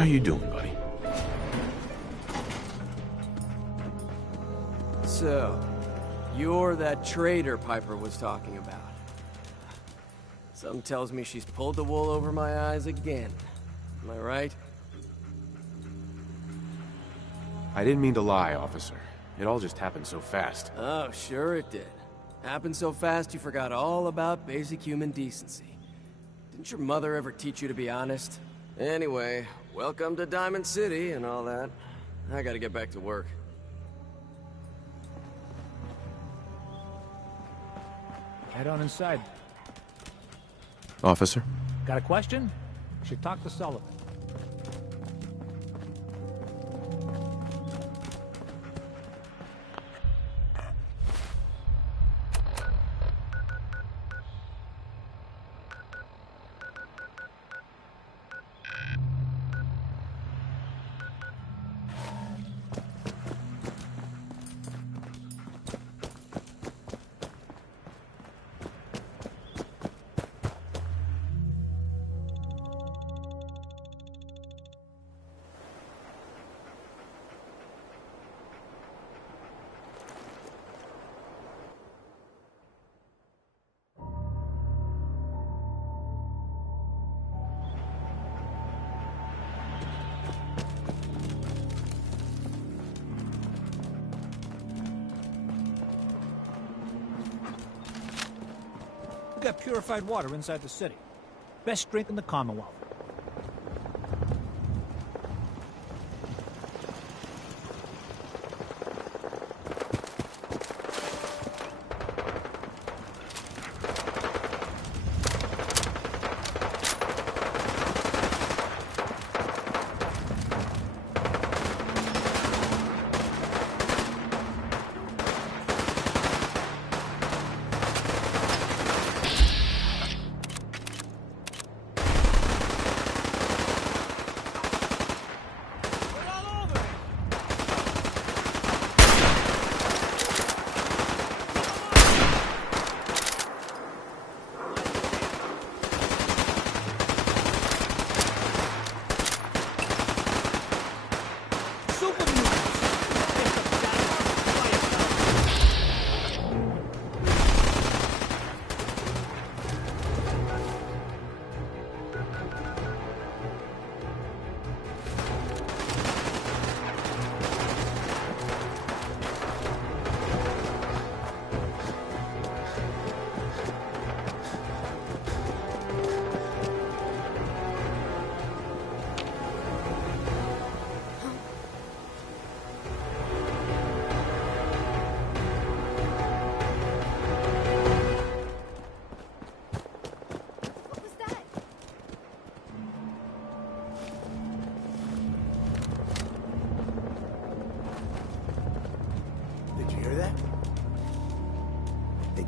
How you doing, buddy? So, you're that traitor Piper was talking about. Something tells me she's pulled the wool over my eyes again. Am I right? I didn't mean to lie, officer. It all just happened so fast. Oh, sure it did. Happened so fast you forgot all about basic human decency. Didn't your mother ever teach you to be honest? Anyway, welcome to Diamond City and all that. I gotta get back to work. Head on inside. Officer? Got a question? Should talk to Sullivan. We got purified water inside the city. Best drink in the Commonwealth.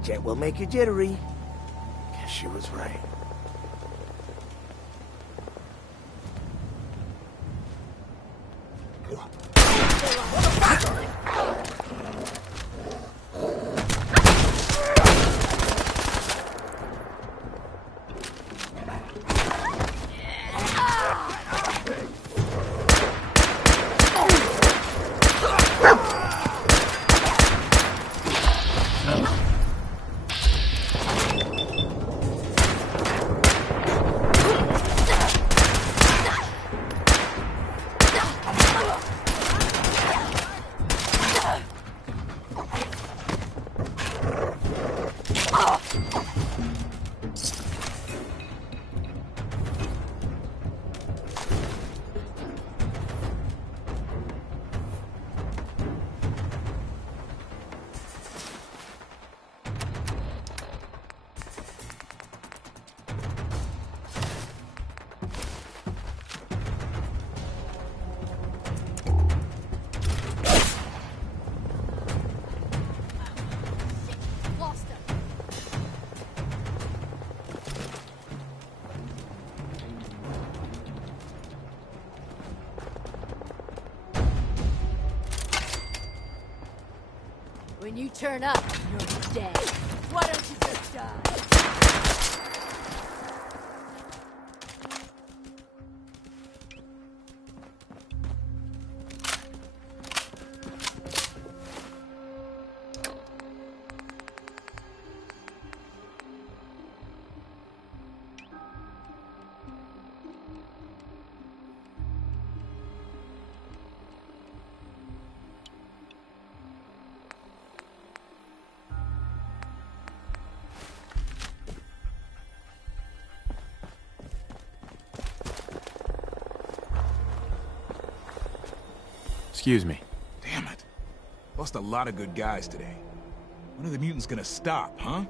Jet will make you jittery. Guess she was right. When you turn up, you're dead. Why don't you just die? Excuse me. Damn it. Lost a lot of good guys today. When are the mutants gonna stop, huh?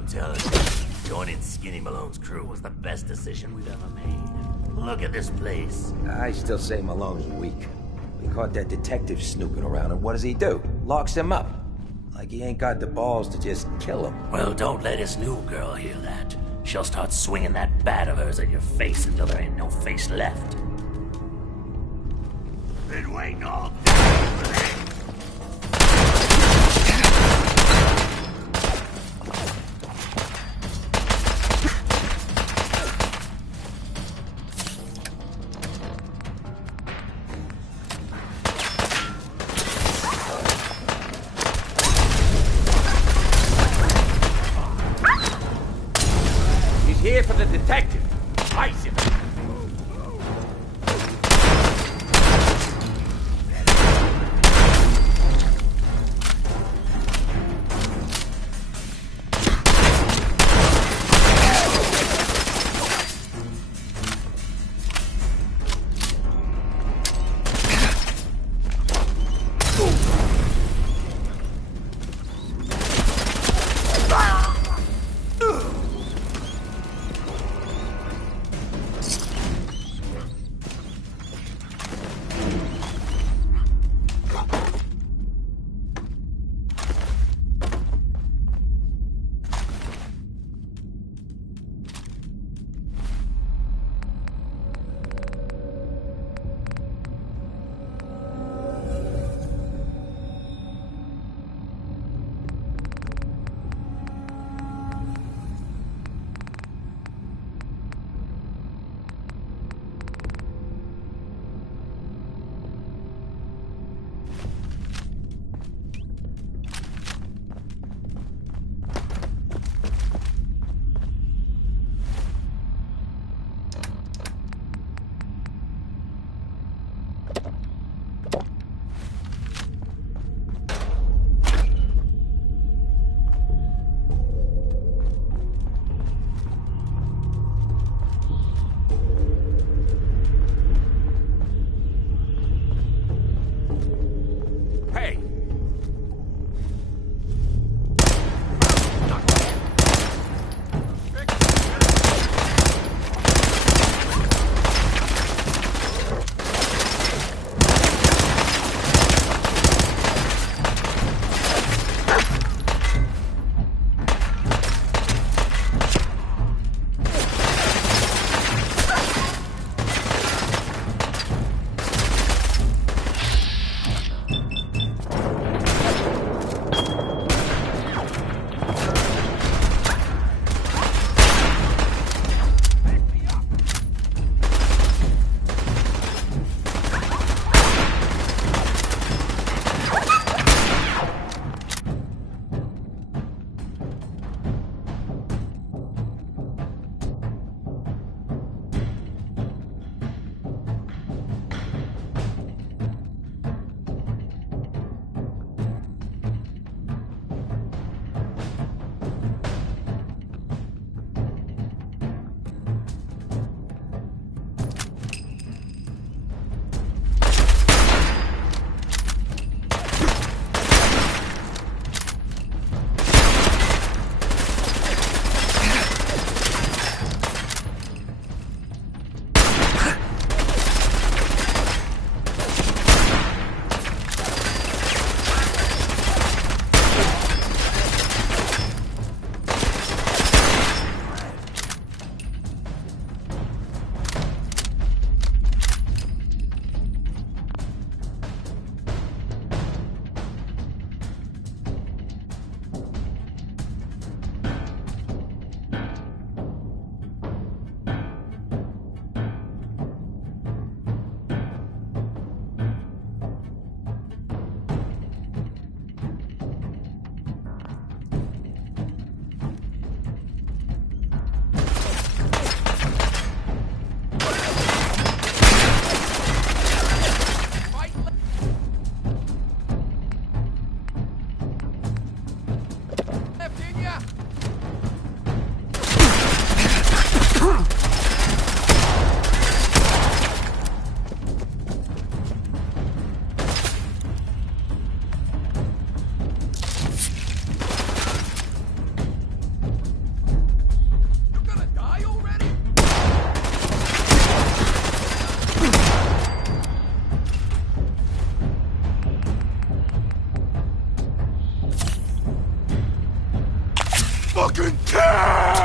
I'm telling you, joining Skinny Malone's crew was the best decision we've ever made. Look at this place. I still say Malone's weak. We caught that detective snooping around, and what does he do? Locks him up. Like he ain't got the balls to just kill him. Well, don't let his new girl hear that. She'll start swinging that bat of hers at your face until there ain't no face left. Been waiting all day for this. Here for the detective. Ice him. fucking kill!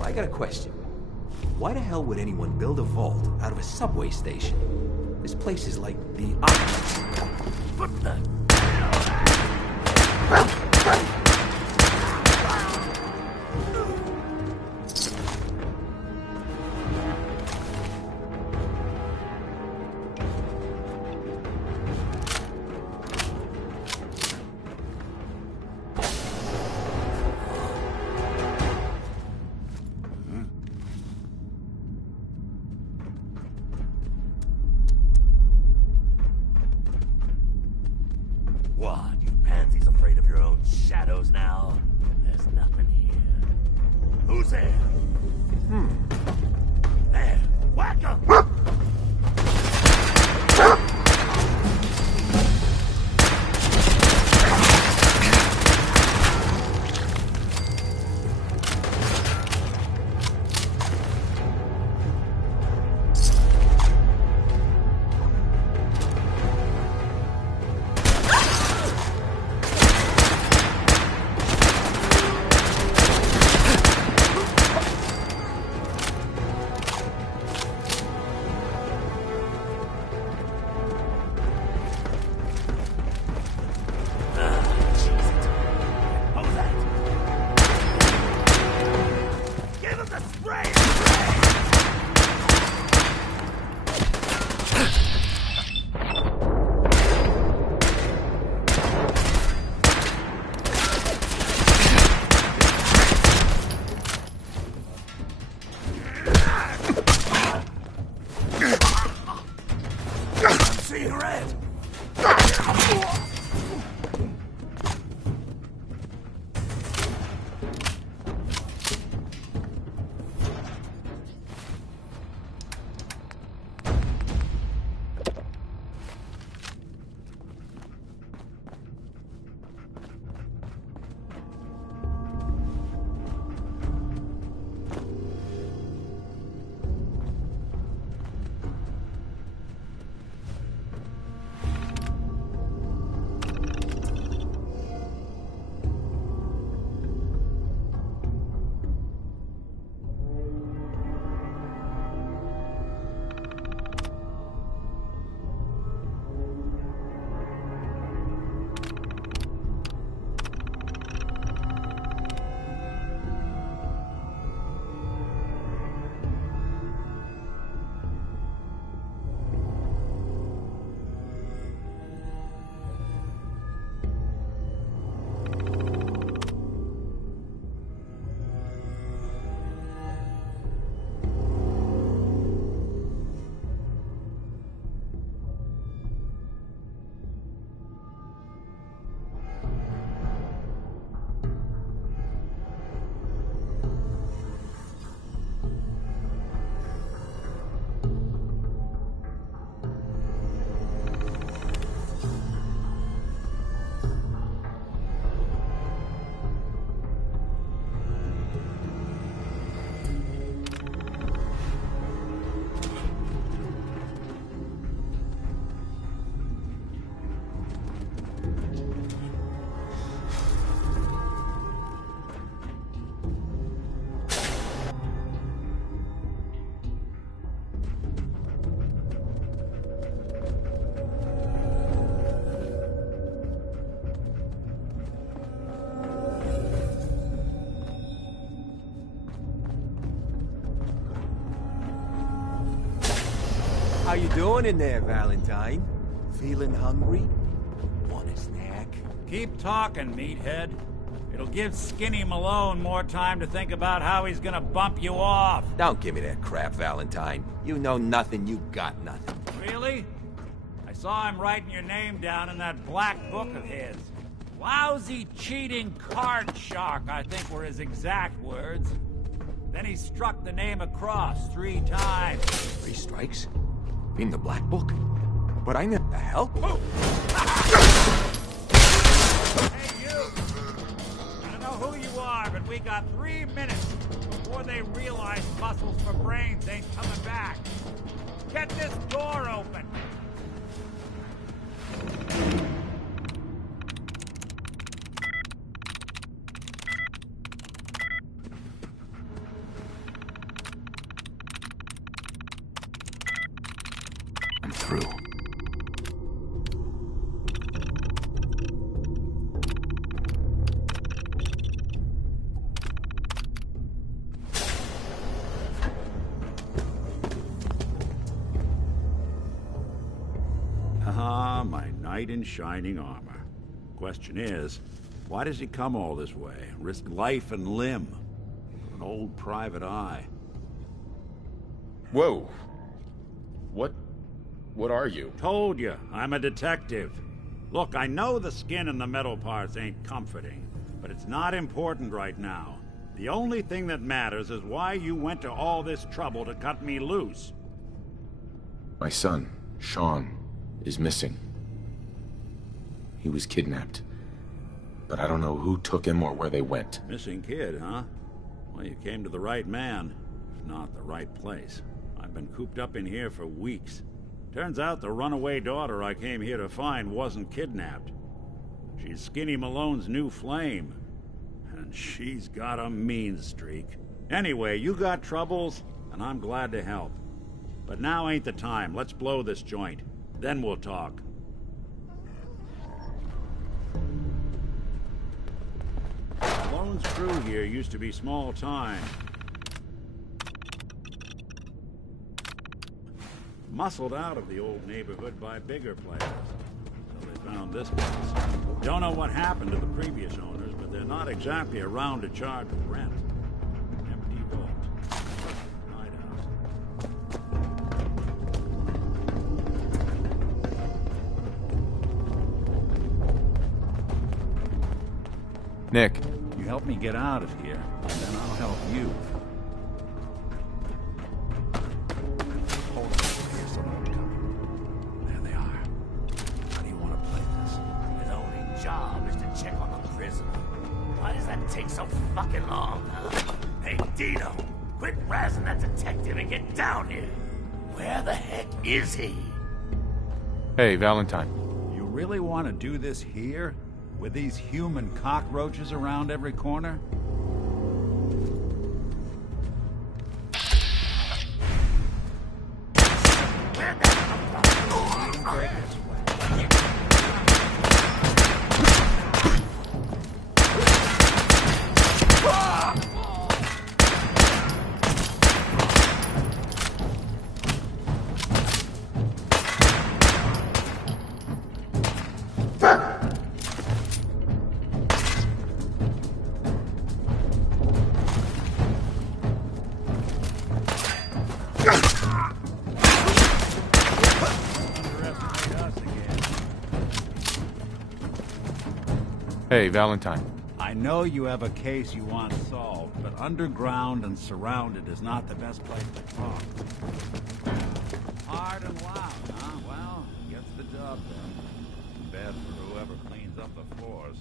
I got a question. Why the hell would anyone build a vault out of a subway station? This place is like the opposite. What the? What, you pansies afraid of your own shadows now? There's nothing here. Who's there? There, whack 'em! How you doing in there, Valentine? Feeling hungry? Want a snack? Keep talking, meathead. It'll give Skinny Malone more time to think about how he's gonna bump you off. Don't give me that crap, Valentine. You know nothing, you got nothing. Really? I saw him writing your name down in that black book of his. Lousy, cheating card shark, I think were his exact words. Then he struck the name across 3 times. 3 strikes? In the black book? But I know the hell? Oh. Hey, you! I don't know who you are, but we got 3 minutes before they realize muscles for brains ain't coming back. Get this door open! I'm through. Ah, my knight in shining armor. Question is, why does he come all this way? Risk life and limb for an old private eye? Whoa. What are you? Told you, I'm a detective. Look, I know the skin and the metal parts ain't comforting, but it's not important right now. The only thing that matters is why you went to all this trouble to cut me loose. My son, Sean, is missing. He was kidnapped. But I don't know who took him or where they went. Missing kid, huh? Well, you came to the right man, if not the right place. I've been cooped up in here for weeks. Turns out the runaway daughter I came here to find wasn't kidnapped. She's Skinny Malone's new flame. And she's got a mean streak. Anyway, you got troubles, and I'm glad to help. But now ain't the time. Let's blow this joint. Then we'll talk. Malone's crew here used to be small time. Muscled out of the old neighborhood by bigger players. So they found this place. Don't know what happened to the previous owners, but they're not exactly around to charge rent. Empty vault. Hideout. Nick. You help me get out of here, and then I'll help you. Hold on, here's someone coming. There they are. How do you want to play this? His only job is to check on the prisoner. Why does that take so fucking long, huh? Hey, Dino, quit razzing that detective and get down here. Where the heck is he? Hey, Valentine. You really want to do this here? With these human cockroaches around every corner? Hey, Valentine. I know you have a case you want solved, but underground and surrounded is not the best place to talk. Hard and loud, huh? Well, gets the job done. Bad for whoever cleans up the floors.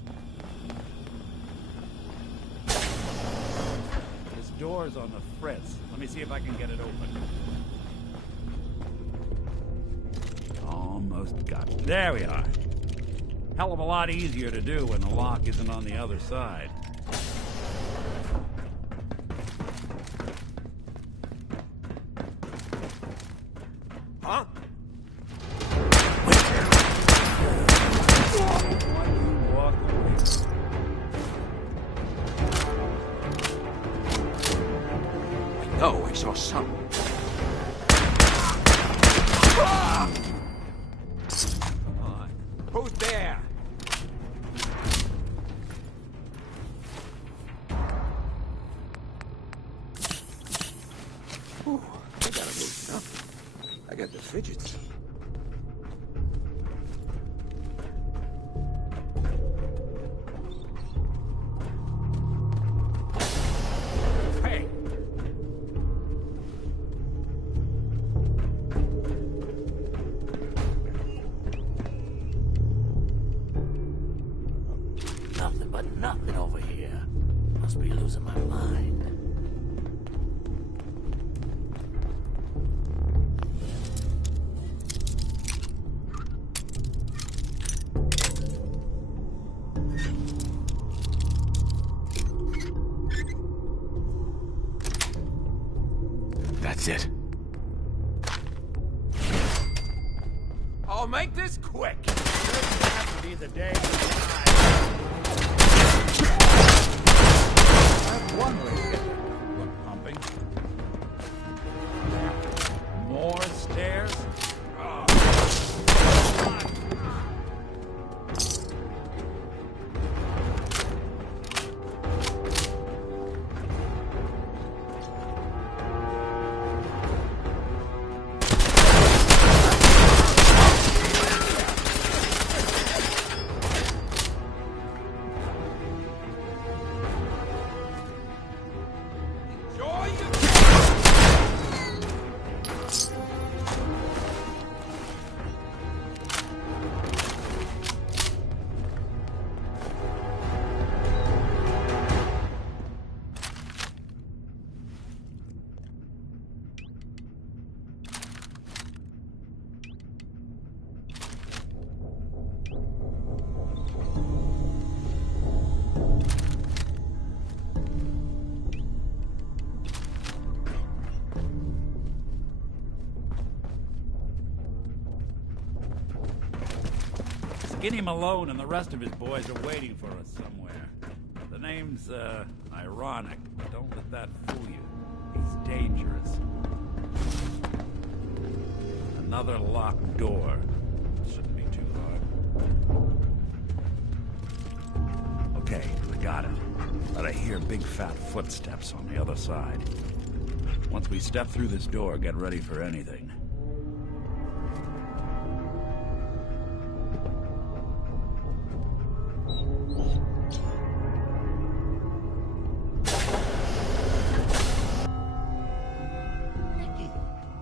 This door's on the fritz. Let me see if I can get it open. Almost got it. There we are. Hell of a lot easier to do when the lock isn't on the other side. Huh? Walk away. I know, I saw something. got the fidgets. Hey! Nothing but nothing over here. Must be losing my mind. That's it. I'll make this quick. Doesn't have to be the day. That's one way to get the blood pumping. More stairs. Skinny Malone and the rest of his boys are waiting for us somewhere. The name's, ironic, but don't let that fool you. He's dangerous. Another locked door. Shouldn't be too hard. Okay, I got it. But I hear big fat footsteps on the other side. Once we step through this door, get ready for anything.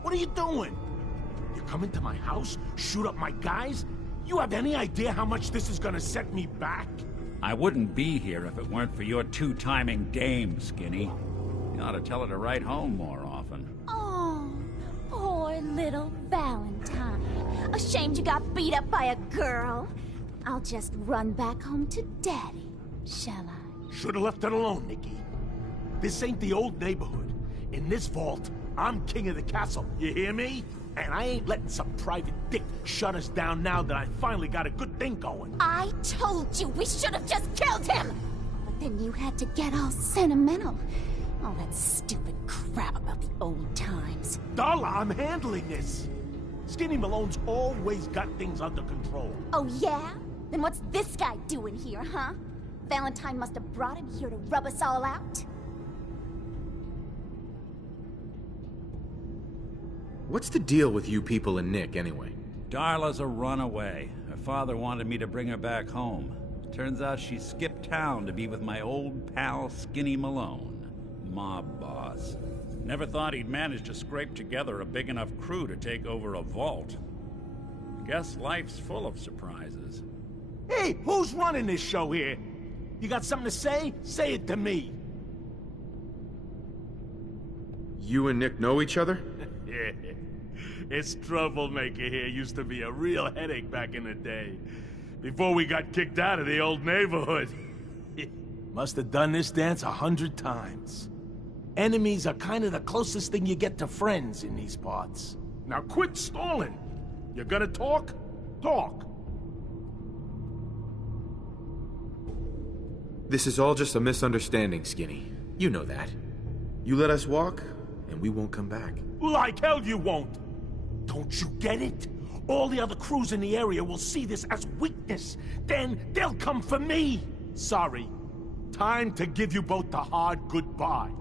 What are you doing? You come into my house, shoot up my guys? You have any idea how much this is gonna set me back? I wouldn't be here if it weren't for your two-timing dame, Skinny. You ought to tell her to write home more often. Oh, poor little Valentine. Ashamed you got beat up by a girl. I'll just run back home to Daddy, shall I? Should've left it alone, Nikki. This ain't the old neighborhood. In this vault, I'm king of the castle, you hear me? And I ain't letting some private dick shut us down now that I finally got a good thing going. I told you we should have just killed him! But then you had to get all sentimental. All that stupid crap about the old times. Darla, I'm handling this. Skinny Malone's always got things under control. Oh yeah? Then what's this guy doing here, huh? Valentine must have brought him here to rub us all out? What's the deal with you people and Nick, anyway? Darla's a runaway. Her father wanted me to bring her back home. Turns out she skipped town to be with my old pal Skinny Malone, mob boss. Never thought he'd manage to scrape together a big enough crew to take over a vault. Guess life's full of surprises. Hey, who's running this show here? You got something to say? Say it to me. You and Nick know each other? Yeah. This troublemaker here used to be a real headache back in the day. Before we got kicked out of the old neighborhood. Must have done this dance 100 times. Enemies are kind of the closest thing you get to friends in these parts. Now quit stalling. You gonna talk? Talk. This is all just a misunderstanding, Skinny. You know that. You let us walk, and we won't come back. Like hell you won't! Don't you get it? All the other crews in the area will see this as weakness. Then they'll come for me! Sorry. Time to give you both the hard goodbye.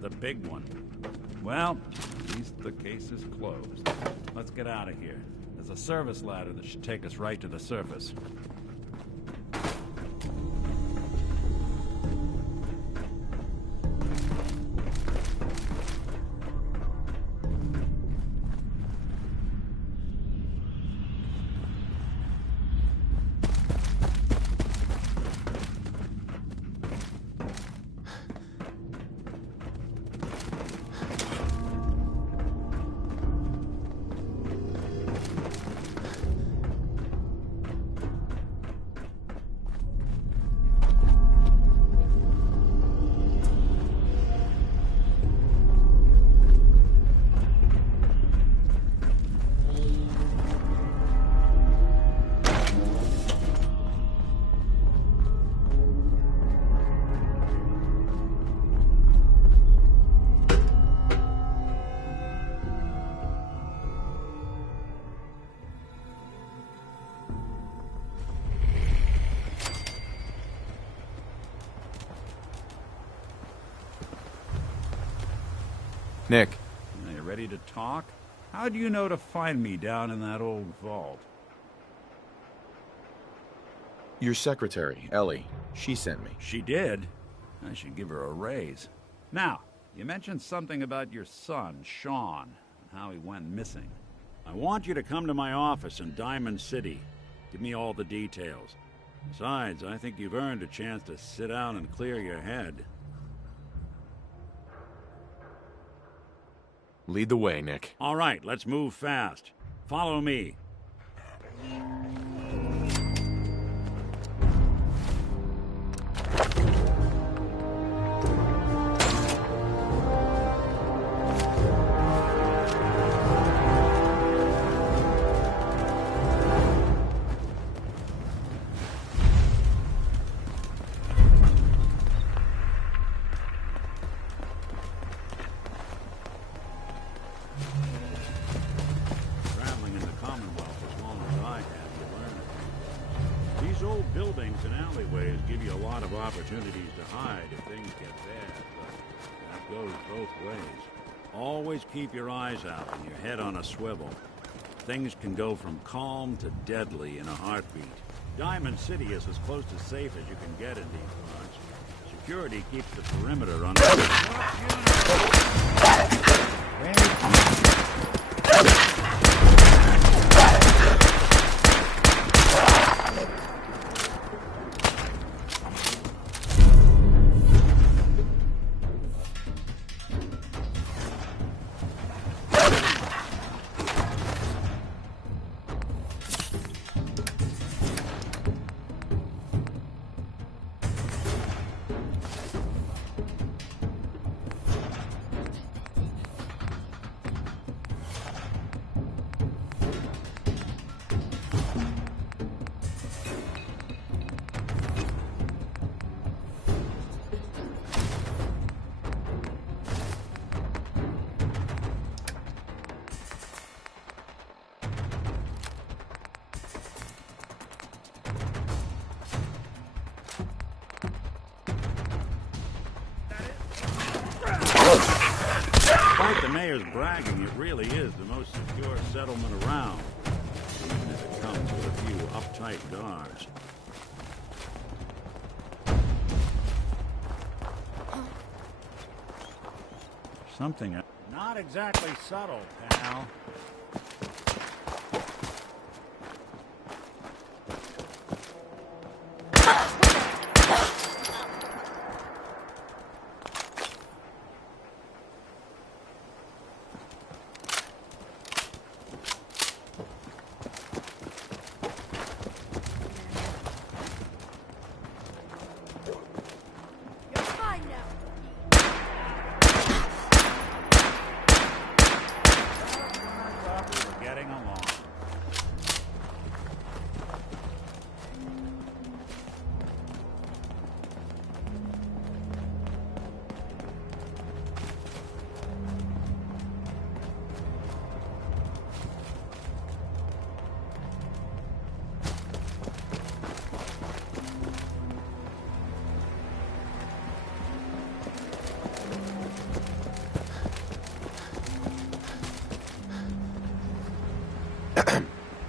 The big one. Well, at least the case is closed. Let's get out of here. There's a service ladder that should take us right to the surface. Nick. Are you ready to talk? How do you know to find me down in that old vault? Your secretary, Ellie. She sent me. She did? I should give her a raise. Now, you mentioned something about your son, Sean, and how he went missing. I want you to come to my office in Diamond City. Give me all the details. Besides, I think you've earned a chance to sit down and clear your head. Lead the way, Nick. All right, let's move fast. Follow me. Traveling in the Commonwealth as long as I have, you learn it. These old buildings and alleyways give you a lot of opportunities to hide if things get bad, but that goes both ways. Always keep your eyes out and your head on a swivel. Things can go from calm to deadly in a heartbeat. Diamond City is as close to safe as you can get in these parts. Security keeps the perimeter under... Despite the mayor's bragging, it really is the most secure settlement around, even if it comes with a few uptight guards. Something not exactly subtle, pal.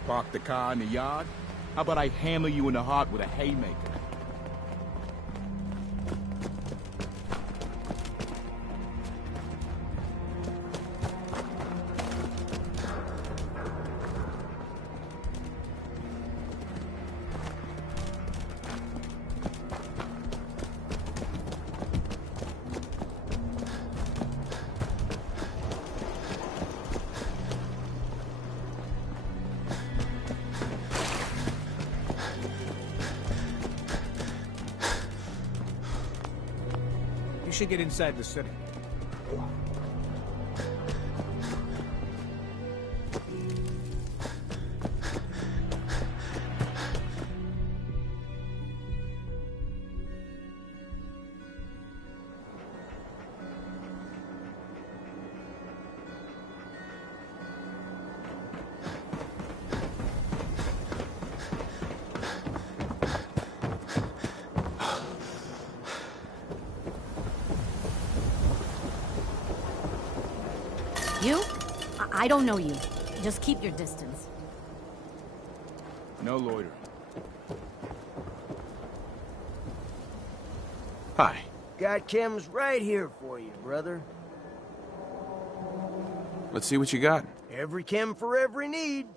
Park the car in the yard? How about I hammer you in the heart with a haymaker? You should get inside the city. You? I don't know you. Just keep your distance. No loitering. Hi. Got chems right here for you, brother. Let's see what you got. Every chem for every need.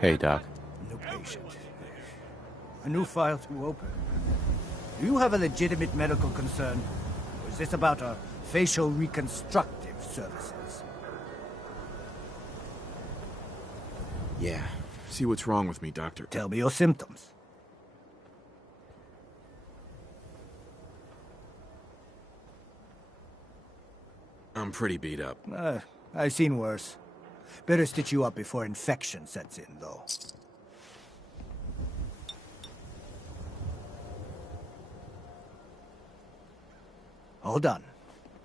Hey, Doc. New patient. A new file to open. Do you have a legitimate medical concern? Or is this about our facial reconstructive services? Yeah. See what's wrong with me, Doctor. Tell me your symptoms. I'm pretty beat up. I've seen worse. Better stitch you up before infection sets in, though. All done.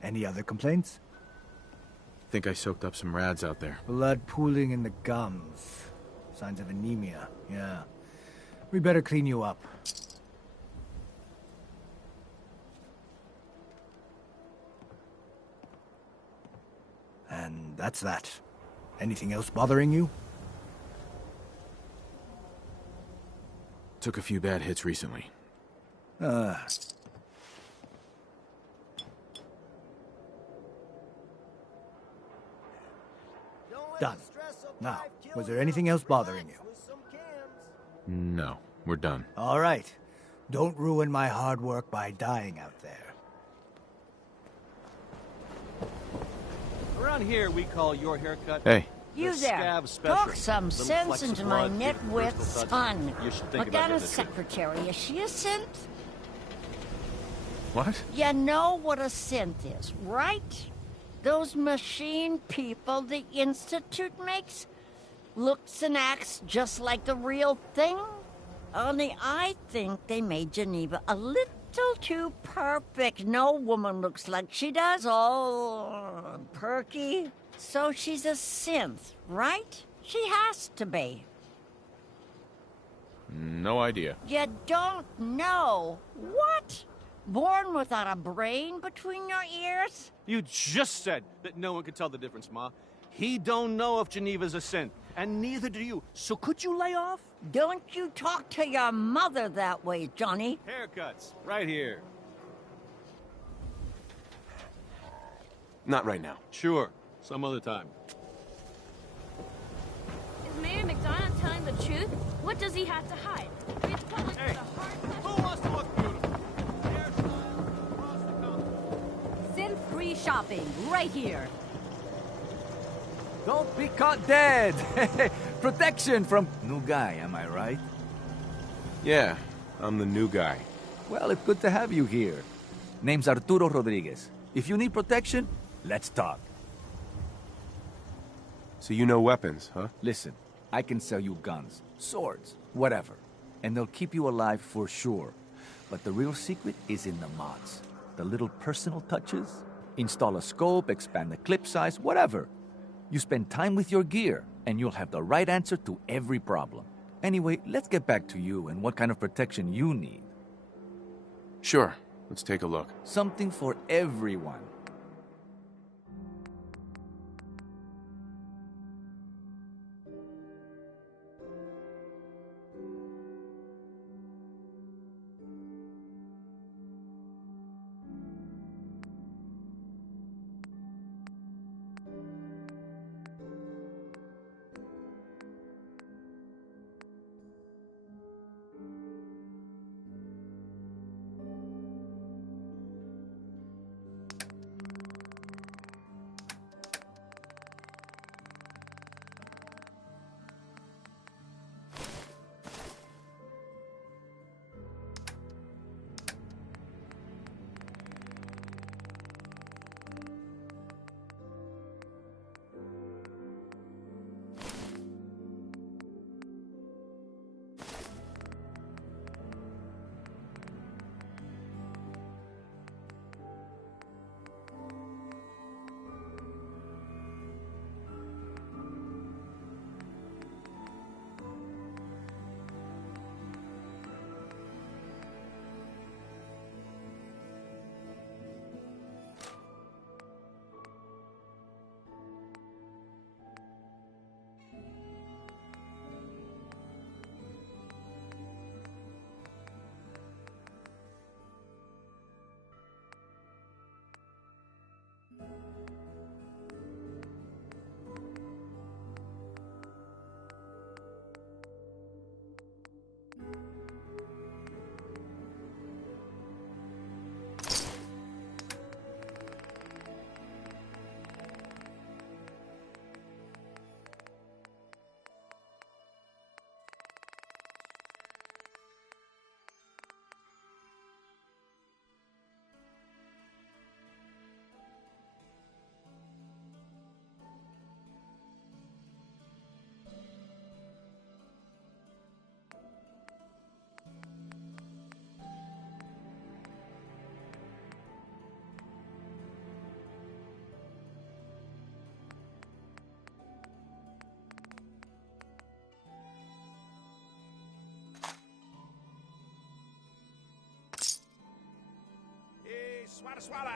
Any other complaints? Think I soaked up some rads out there. Blood pooling in the gums. Signs of anemia, yeah. We better clean you up. And that's that. Anything else bothering you? Took a few bad hits recently. Done. Now, was there anything else bothering you? No, we're done. All right. Don't ruin my hard work by dying out there. Around here, we call your haircut... Hey. You the there. scab special. Talk some Little sense flecks of into my blood, give nitwit personal touch. son. You should think What about kind of getting a treatment. secretary? Is she a synth? What? You know what a synth is, right? Those machine people the Institute makes? Looks and acts just like the real thing? Only I think they made Geneva a little too perfect. No woman looks like she does, all perky. So she's a synth, right? She has to be. No idea. You don't know? What? Born without a brain between your ears? You just said that no one could tell the difference, Ma. He don't know if Geneva's a synth, and neither do you. So could you lay off? Don't you talk to your mother that way, Johnny. Haircuts, right here. Not right now. Sure, some other time. Is Mayor McDonald telling the truth? What does he have to hide? It's public Hey, who wants to look beautiful? Hairstyle, across the counter. Synth-free shopping, right here. Don't be caught dead! Protection from new guy, am I right? Yeah, I'm the new guy. Well, it's good to have you here. Name's Arturo Rodriguez. If you need protection, let's talk. So you know weapons, huh? Listen, I can sell you guns, swords, whatever. And they'll keep you alive for sure. But the real secret is in the mods. The little personal touches. Install a scope, expand the clip size, whatever. You spend time with your gear, and you'll have the right answer to every problem. Anyway, let's get back to you and what kind of protection you need. Sure. Let's take a look. Something for everyone.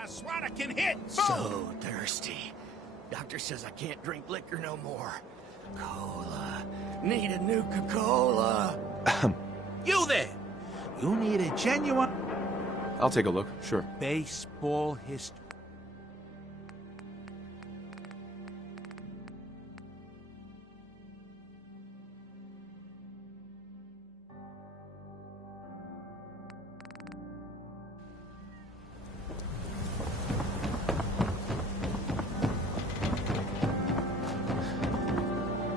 Swada can hit! So thirsty. Doctor says I can't drink liquor no more. Cola. Need a Nuka-Cola. You there! You need a genuine... I'll take a look, sure. Baseball history.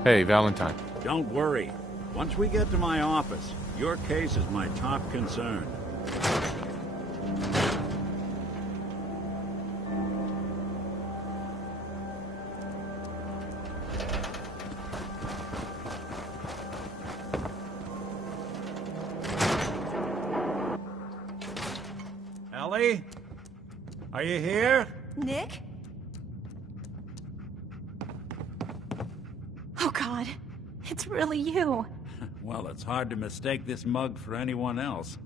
Hey, Valentine. Don't worry. Once we get to my office, your case is my top concern. Ellie? Are you here? Nick? Oh, God. It's really you. Well, it's hard to mistake this mug for anyone else.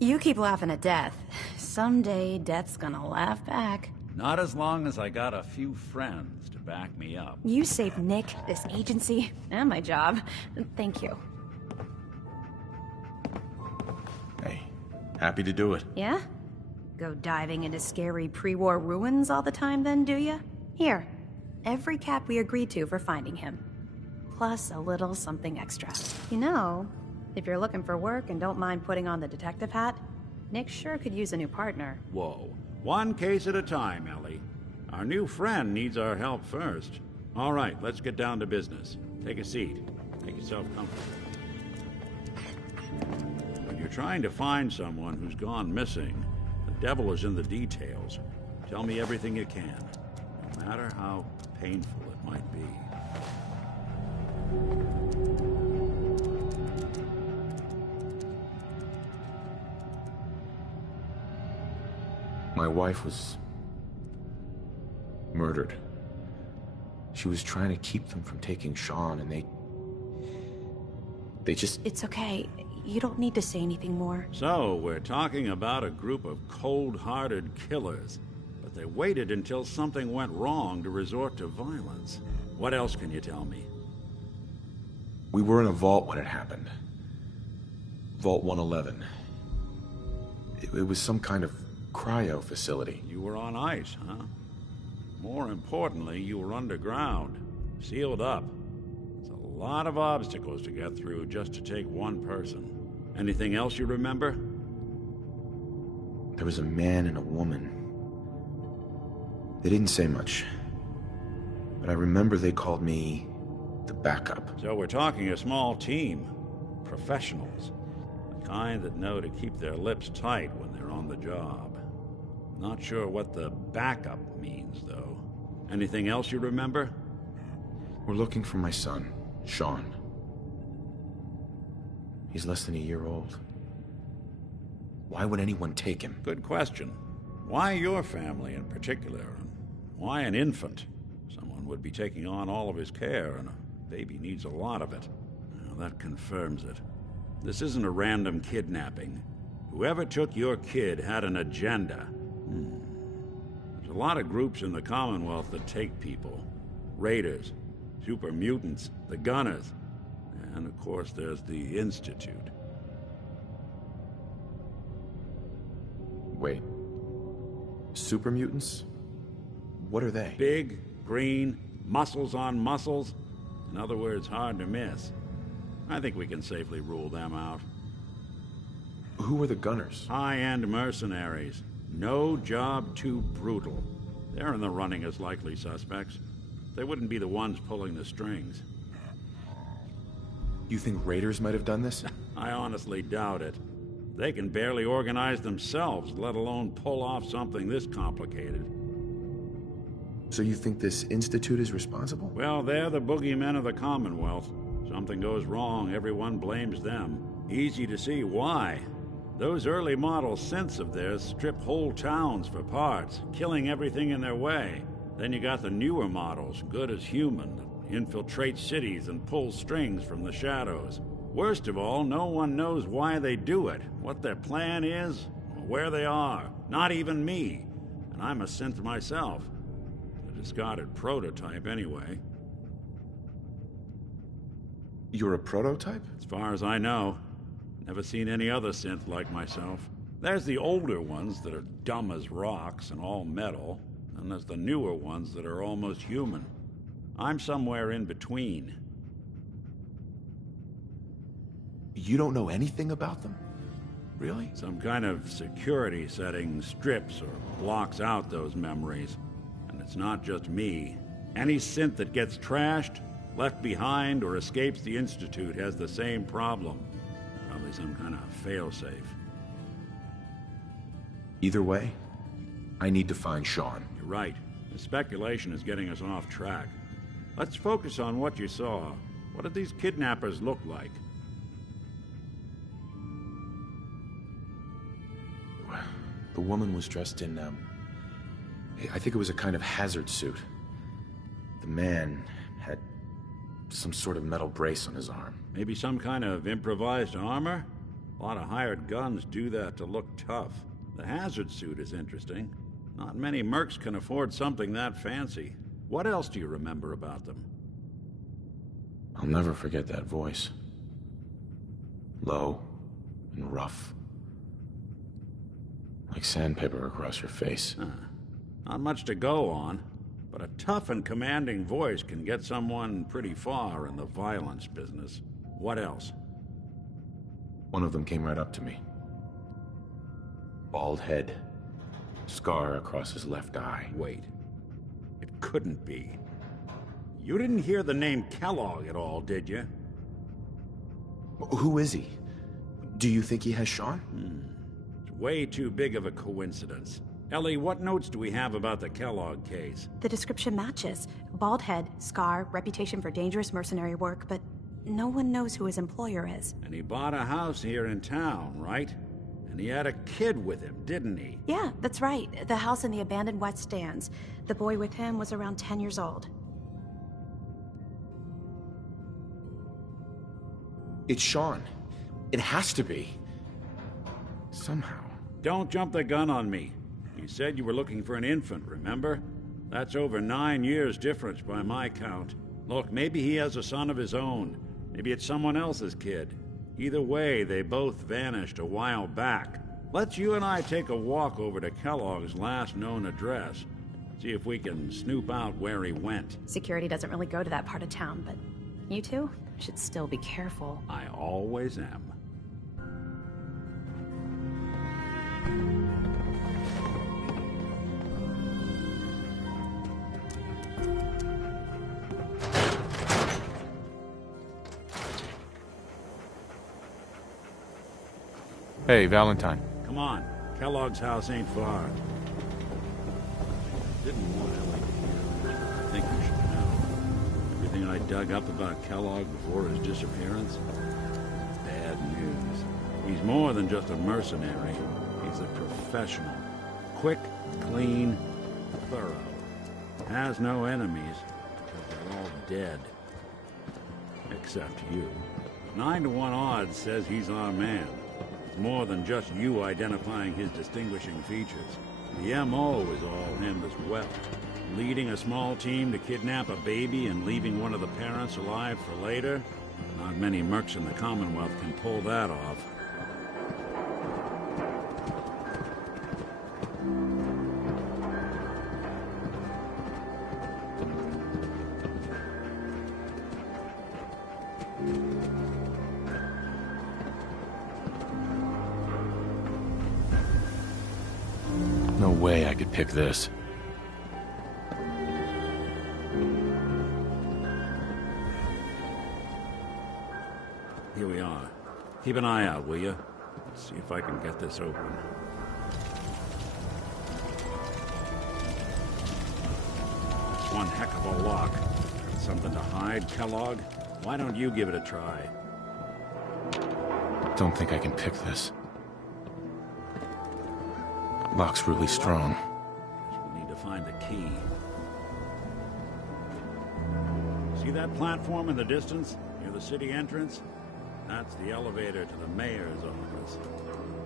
You keep laughing at death. Someday, death's gonna laugh back. Not as long as I got a few friends to back me up. You saved Nick, this agency, and my job. Thank you. Hey, happy to do it. Yeah? Go diving into scary pre-war ruins all the time then, do ya? Here, every cap we agreed to for finding him. Plus a little something extra. You know, if you're looking for work and don't mind putting on the detective hat, Nick sure could use a new partner. Whoa. One case at a time, Ellie. Our new friend needs our help first. All right, let's get down to business. Take a seat. Make yourself comfortable. When you're trying to find someone who's gone missing, the devil is in the details. Tell me everything you can, no matter how painful it might be. My wife was murdered. She was trying to keep them from taking Sean, and they just... It's okay. You don't need to say anything more. So, we're talking about a group of cold-hearted killers, but they waited until something went wrong to resort to violence. What else can you tell me? We were in a vault when it happened. Vault 111. It was some kind of cryo facility. You were on ice, huh? More importantly, you were underground, sealed up. It's a lot of obstacles to get through just to take one person. Anything else you remember? There was a man and a woman. They didn't say much, but I remember they called me the backup. So we're talking a small team. Professionals. The kind that know to keep their lips tight when they're on the job. Not sure what the backup means, though. Anything else you remember? We're looking for my son, Sean. He's less than a year old. Why would anyone take him? Good question. Why your family in particular? And why an infant? Someone would be taking on all of his care, and a baby needs a lot of it. Well, that confirms it. This isn't a random kidnapping. Whoever took your kid had an agenda. There's a lot of groups in the Commonwealth that take people. Raiders, super mutants, the Gunners, and of course there's the Institute. Wait. Super mutants? What are they? Big, green, muscles on muscles. In other words, hard to miss. I think we can safely rule them out. Who are the Gunners? High-end mercenaries. No job too brutal. They're in the running as likely suspects. They wouldn't be the ones pulling the strings. You think raiders might have done this? I honestly doubt it. They can barely organize themselves, let alone pull off something this complicated. So you think this Institute is responsible? Well, they're the boogeymen of the Commonwealth. Something goes wrong, everyone blames them. Easy to see why. Those early model synths of theirs strip whole towns for parts, killing everything in their way. Then you got the newer models, good as human, that infiltrate cities and pull strings from the shadows. Worst of all, no one knows why they do it, what their plan is, or where they are. Not even me. And I'm a synth myself. A discarded prototype, anyway. You're a prototype? As far as I know. Never seen any other synth like myself. There's the older ones that are dumb as rocks and all metal, and there's the newer ones that are almost human. I'm somewhere in between. You don't know anything about them? Really? Some kind of security setting strips or blocks out those memories. And it's not just me. Any synth that gets trashed, left behind, or escapes the Institute has the same problem. Probably some kind of failsafe. Either way, I need to find Sean. You're right. The speculation is getting us off track. Let's focus on what you saw. What did these kidnappers look like? The woman was dressed in, I think it was a kind of hazard suit. The man had some sort of metal brace on his arm. Maybe some kind of improvised armor? A lot of hired guns do that to look tough. The hazard suit is interesting. Not many mercs can afford something that fancy. What else do you remember about them? I'll never forget that voice. Low and rough. Like sandpaper across your face. Not much to go on, but a tough and commanding voice can get someone pretty far in the violence business. What else? One of them came right up to me. Bald head. Scar across his left eye. Wait. It couldn't be. You didn't hear the name Kellogg at all, did you? Who is he? Do you think he has Sean? It's way too big of a coincidence. Ellie, what notes do we have about the Kellogg case? The description matches. Bald head, scar, reputation for dangerous mercenary work, but no one knows who his employer is. And he bought a house here in town, right? And he had a kid with him, didn't he? Yeah, that's right. The house in the abandoned West Stands. The boy with him was around 10 years old. It's Sean. It has to be. Somehow. Don't jump the gun on me. You said you were looking for an infant, remember? That's over 9 years difference by my count. Look, maybe he has a son of his own. Maybe it's someone else's kid. Either way, they both vanished a while back. Let's you and I take a walk over to Kellogg's last known address. See if we can snoop out where he went. Security doesn't really go to that part of town, but you two should still be careful. I always am. Hey, Valentine. Come on. Kellogg's house ain't far. Didn't want Ellie to hear. I think you should know. Everything I dug up about Kellogg before his disappearance? Bad news. He's more than just a mercenary. He's a professional. Quick, clean, thorough. Has no enemies, because they're all dead. Except you. 9 to 1 odds says he's our man. It's more than just you identifying his distinguishing features. The MO is all him as well. Leading a small team to kidnap a baby and leaving one of the parents alive for later? Not many mercs in the Commonwealth can pull that off. No way I could pick this. Here we are. Keep an eye out, will you? Let's see if I can get this open. It's one heck of a lock. Got something to hide, Kellogg? Why don't you give it a try? Don't think I can pick this. Lock's really strong. Guess we need to find the key. See that platform in the distance, near the city entrance? That's the elevator to the mayor's office.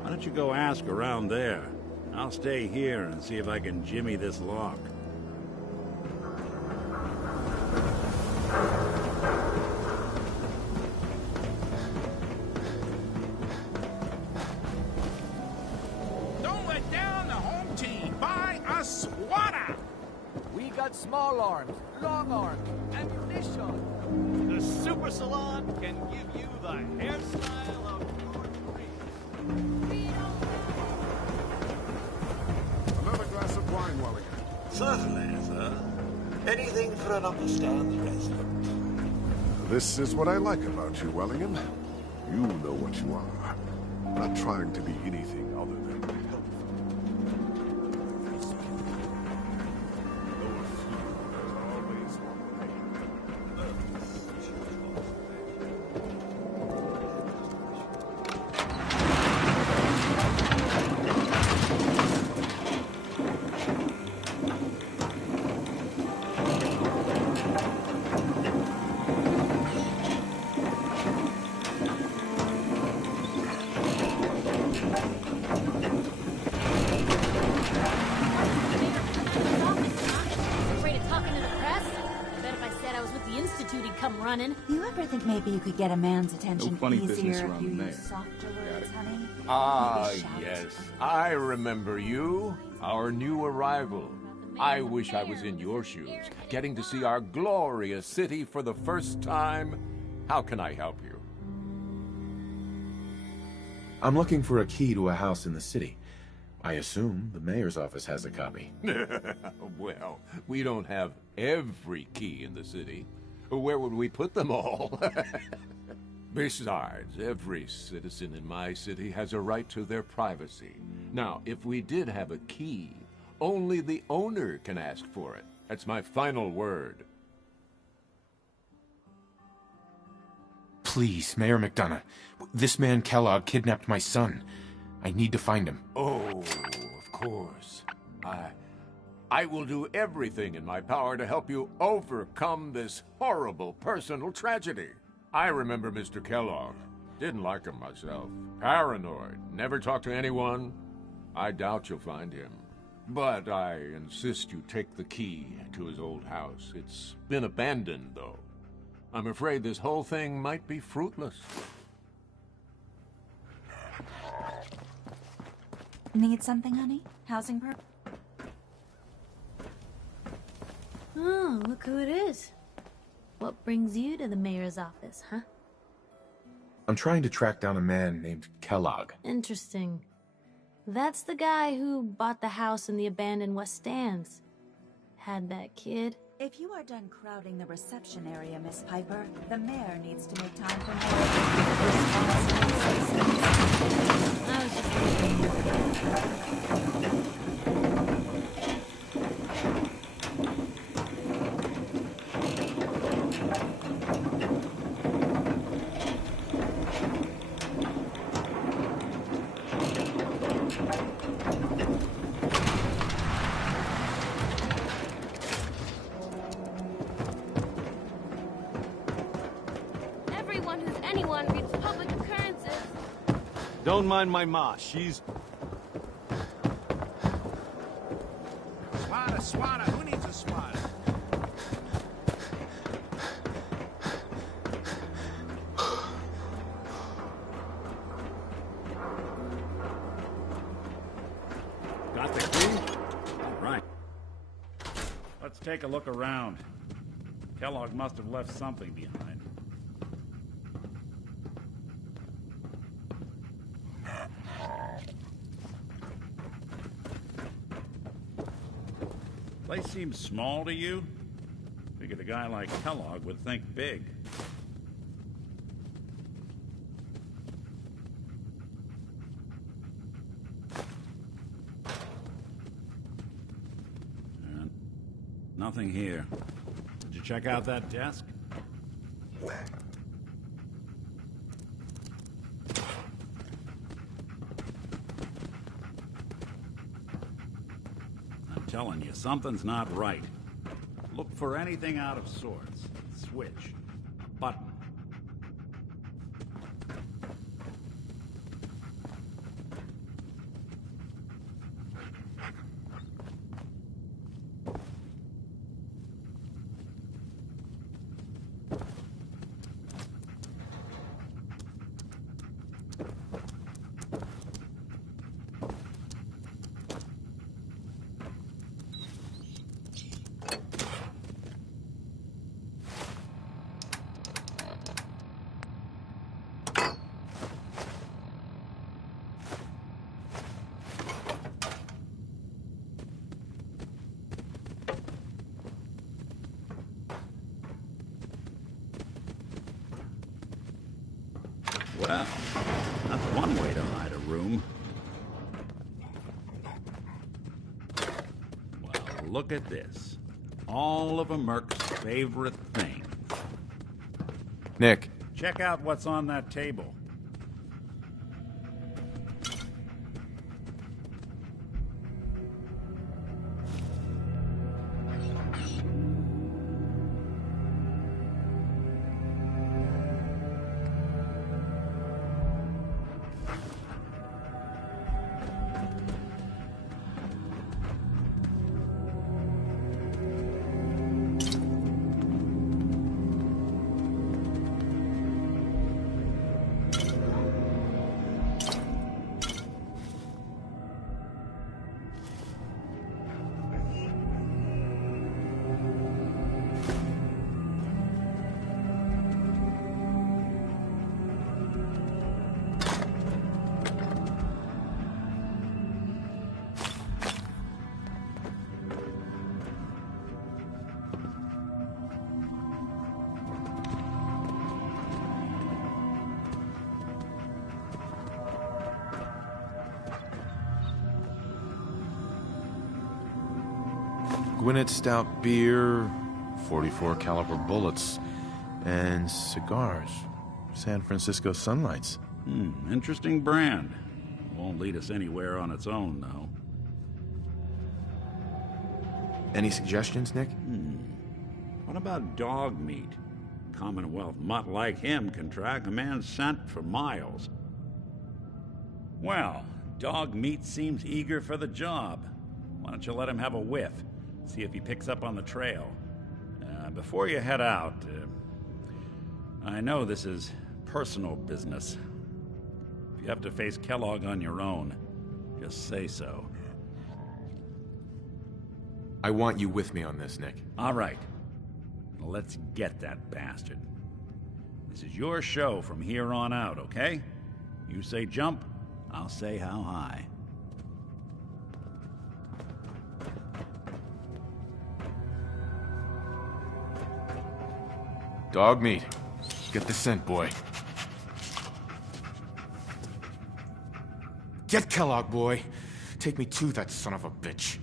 Why don't you go ask around there? I'll stay here and see if I can jimmy this lock. Don't let down the home team. Buy a swatter. We got small arms, long arms, ammunition. The Super Salon can give you the hairstyle of your dreams. Another glass of wine, Wellington. Certainly, sir. Anything for an understand resident. This is what I like about you, Wellingham. You know what you are. Not trying to be anything other than helpful. You ever think maybe you could get a man's attention No funny easier business if around you the mayor. use softer words, honey? Ah, Maybe shout. yes. I remember you. Our new arrival. I wish I was in your shoes, getting to see our glorious city for the first time. How can I help you? I'm looking for a key to a house in the city. I assume the mayor's office has a copy. Well, we don't have every key in the city. Where would we put them all? Besides, every citizen in my city has a right to their privacy. Now, if we did have a key, only the owner can ask for it. That's my final word. Please, Mayor McDonough. This man Kellogg kidnapped my son. I need to find him. Oh, of course. I will do everything in my power to help you overcome this horrible personal tragedy. I remember Mr. Kellogg. Didn't like him myself. Paranoid. Never talked to anyone. I doubt you'll find him. But I insist you take the key to his old house. It's been abandoned, though. I'm afraid this whole thing might be fruitless. Need something, honey? Housing perk? Oh, look who it is. What brings you to the mayor's office, huh? I'm trying to track down a man named Kellogg. Interesting. That's the guy who bought the house in the abandoned West Stands. Had that kid. If you are done crowding the reception area, Miss Piper, the mayor needs to make time for Everyone who's anyone reads public occurrences. Don't mind my ma, she's... Swanner, who needs a swanner? Got the key? All right. Let's take a look around. Kellogg must have left something behind. Place seems small to you? Figured a guy like Kellogg would think big. Nothing here. Did you check out that desk? I'm telling you, something's not right. Look for anything out of sorts. A switch, a button. Well, that's one way to hide a room. Well, look at this. All of a Merc's favorite thing. Nick. Check out what's on that table. Gwinnett Stout beer, 44 caliber bullets, and cigars. San Francisco Sunlights. Interesting brand. Won't lead us anywhere on its own, though. Any suggestions, Nick? What about dog meat? Commonwealth mutt like him can track a man's scent for miles. Well, dog meat seems eager for the job. Why don't you let him have a whiff? See if he picks up on the trail. Before you head out, I know this is personal business. If you have to face Kellogg on your own, just say so. I want you with me on this, Nick. All right. Let's get that bastard. This is your show from here on out, okay? You say jump, I'll say how high. Dog meat. Get the scent, boy. Get Kellogg, boy. Take me to that son of a bitch.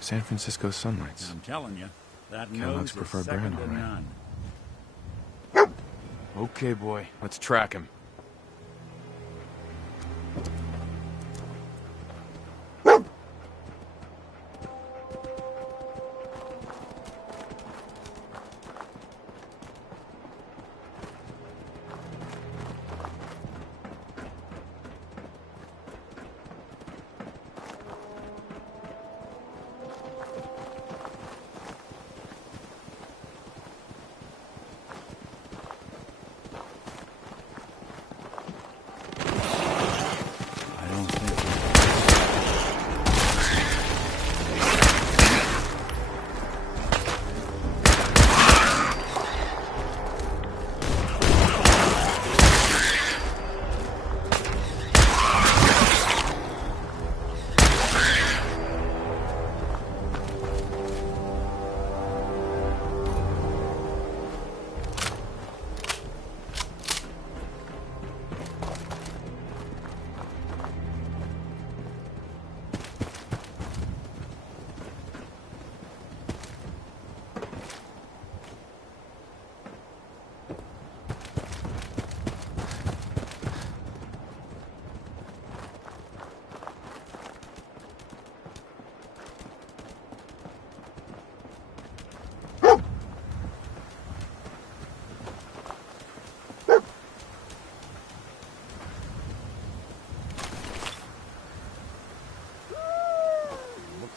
San Francisco sunlights. I'm telling you, that Kellogg's nose is preferred second brand, to all right. none. Okay, boy. Let's track him.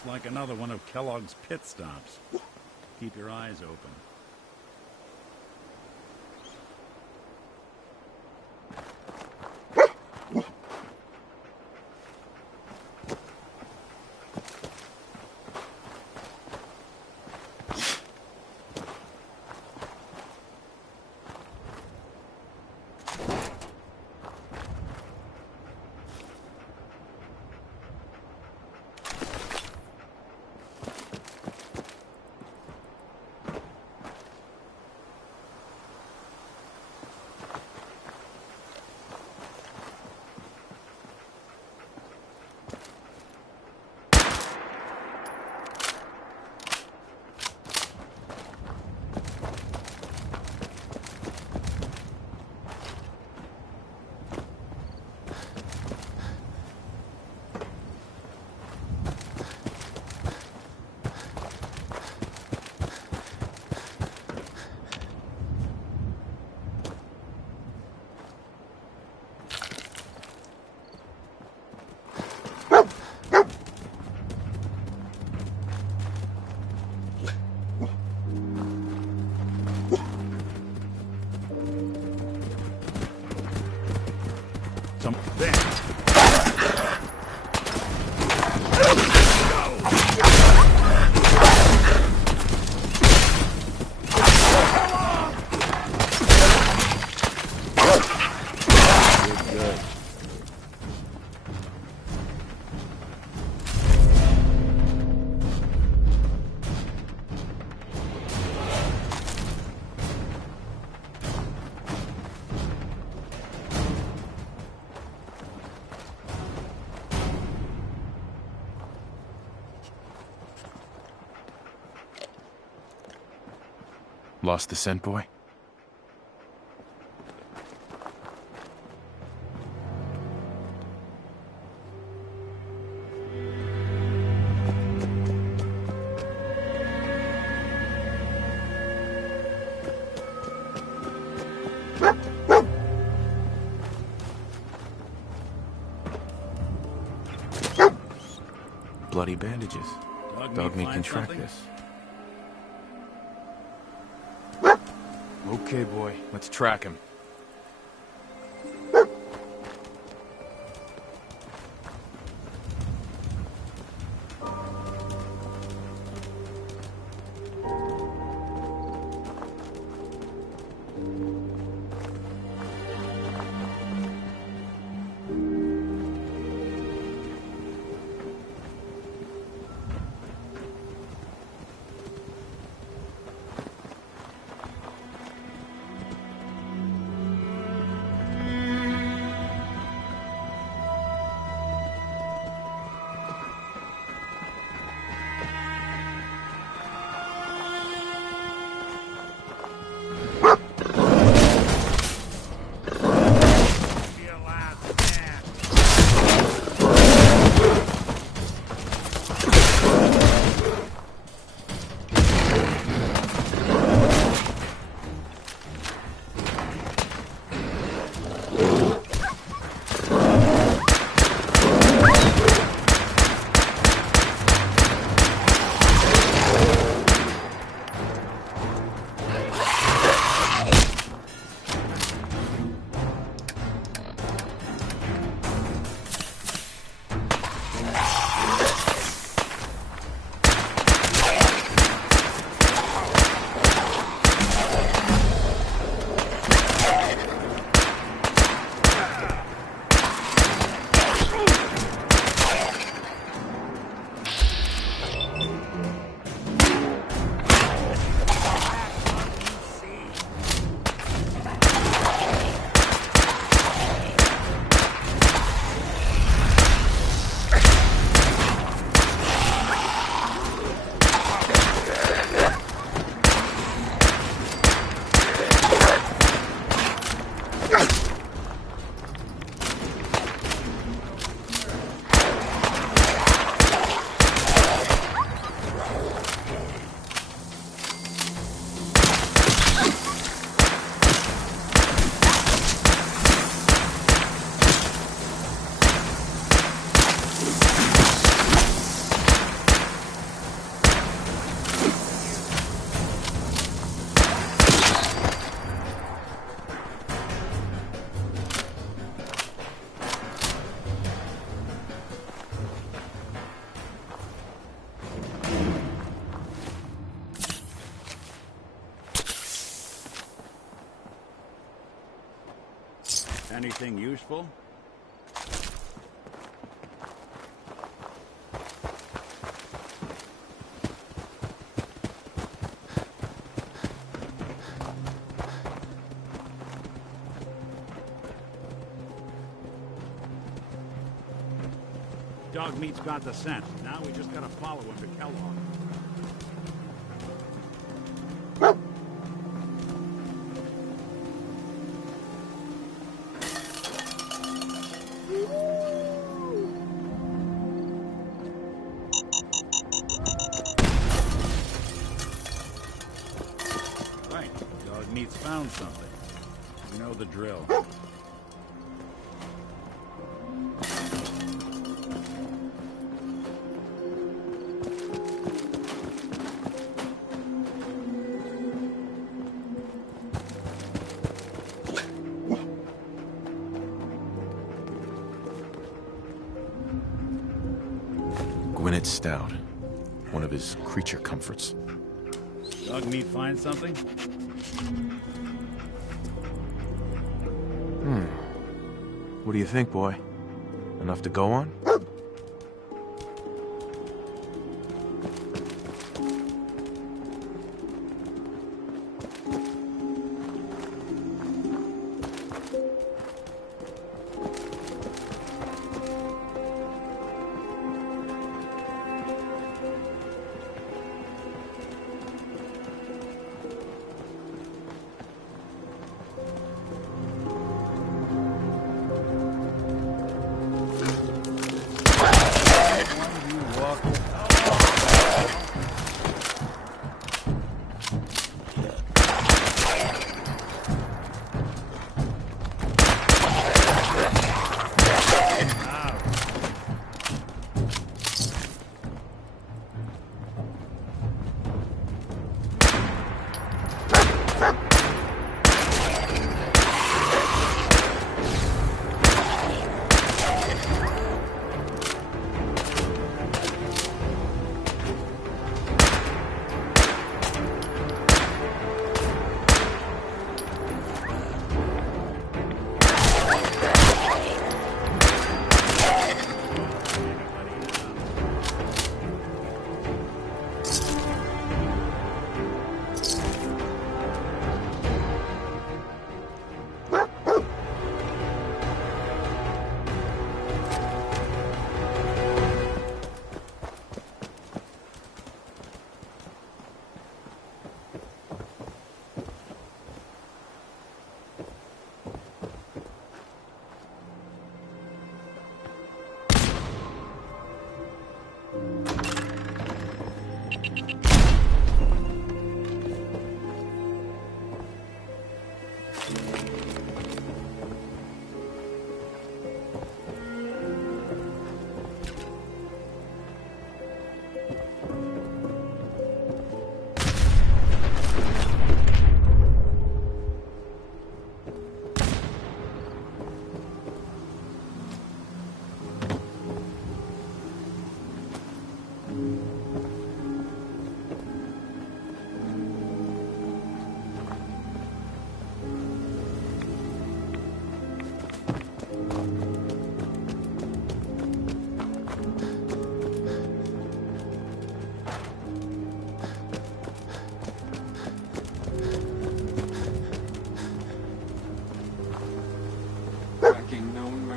Like another one of Kellogg's pit stops. Keep your eyes open. Lost the scent, boy? Bloody bandages. Dog meat can track this. Okay, boy. Let's track him. Anything useful? Dog meat's got the scent. Now we just gotta follow him to Kellogg. Right, Dog meat's found something. You know the drill. Gwyneth Stout. One of his creature comforts. Dog meat find something? What do you think, boy? Enough to go on?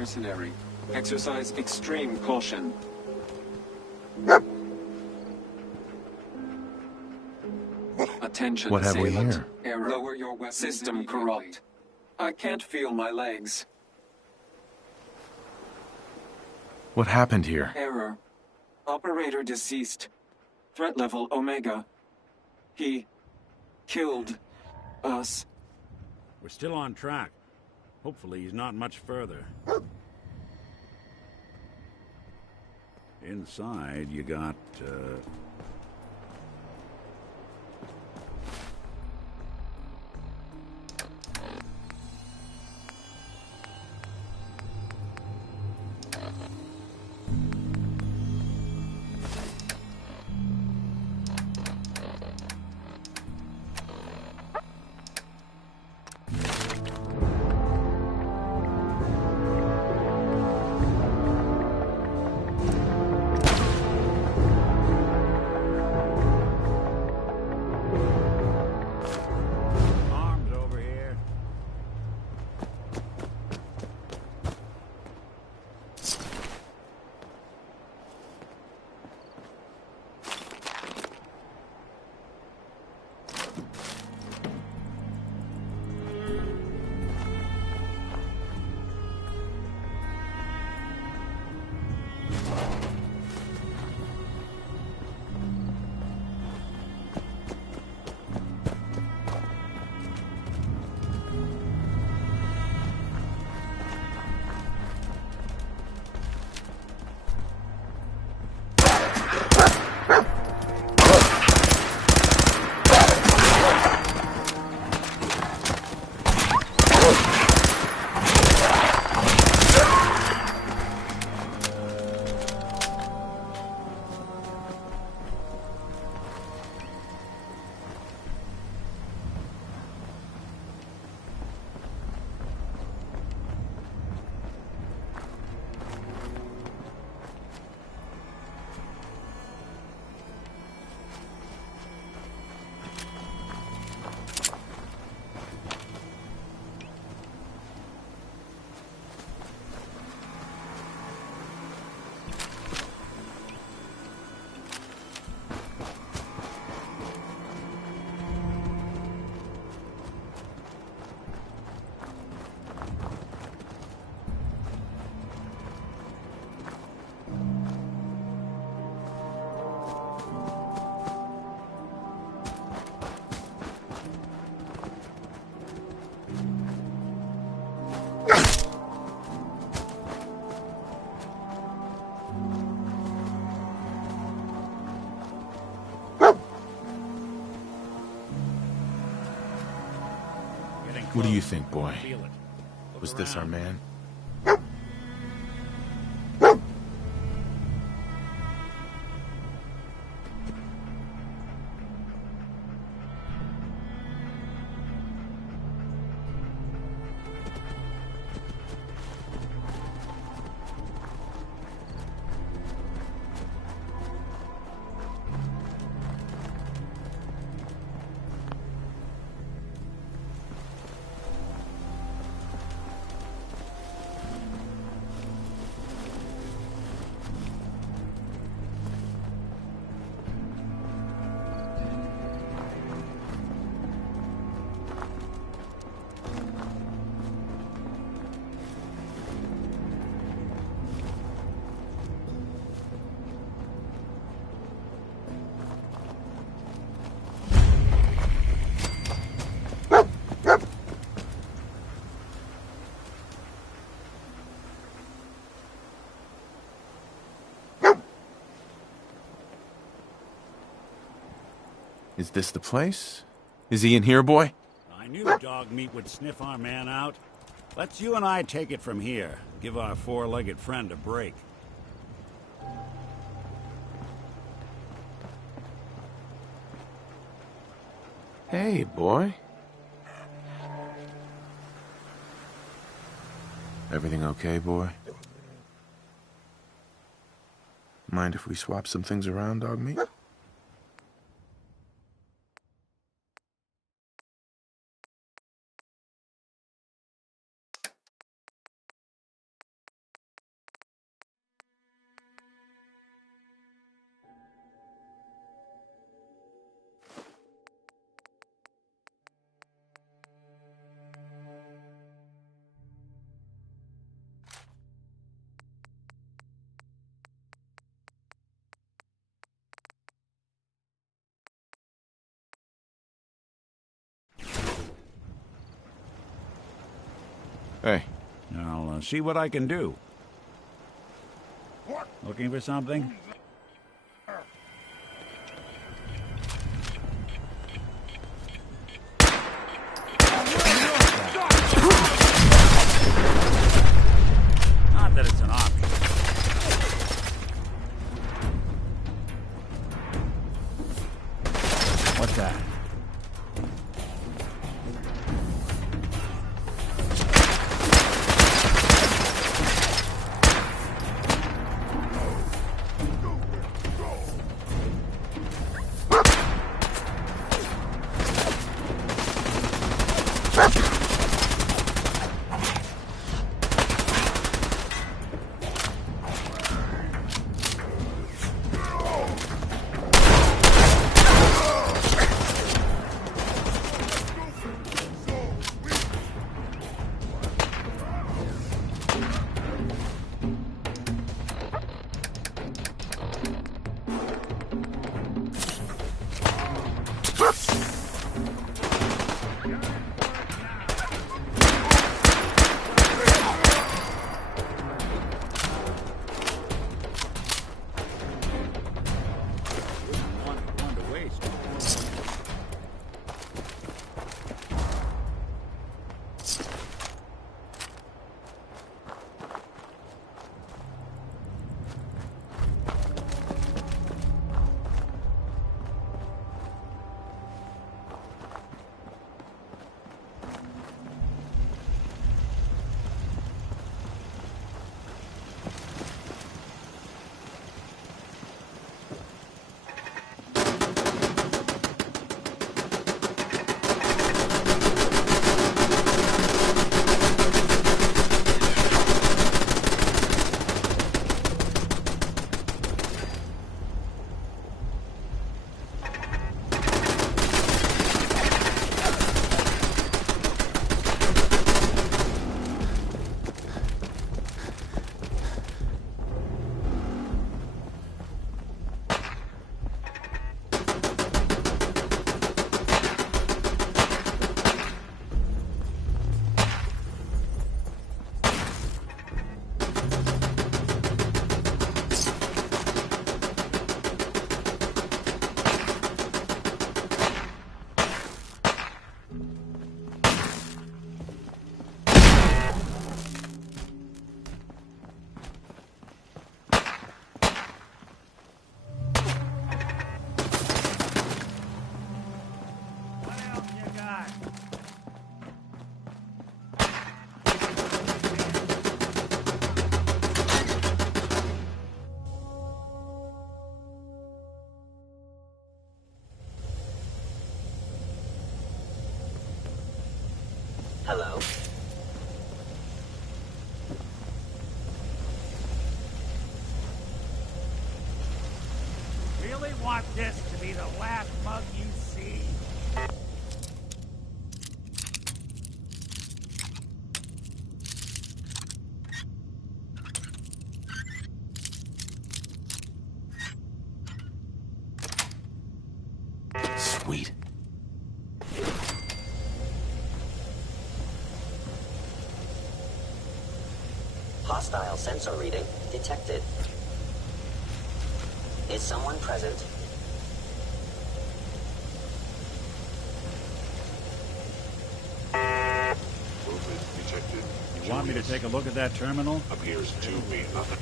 Mercenary. Exercise extreme caution. Attention, What have we assailant. here? Error. Lower your weapon. System corrupt. I can't feel my legs. What happened here? Error. Operator deceased. Threat level Omega. He killed us. We're still on track. Hopefully he's not much further. Inside, you got, What do you think, boy? Was this our man? Is this the place? Is he in here, boy? I knew dog meat would sniff our man out. Let's you and I take it from here. Give our four-legged friend a break. Hey, boy. Everything okay, boy? Mind if we swap some things around, dog meat? Hey. I'll see what I can do. Looking for something? Not that it's an option. What's that? Hello? Really want this to be the last mug you see? Sweet. Hostile sensor reading detected. Is someone present? Movement detected. You want me to take a look at that terminal? Appears to be nothing.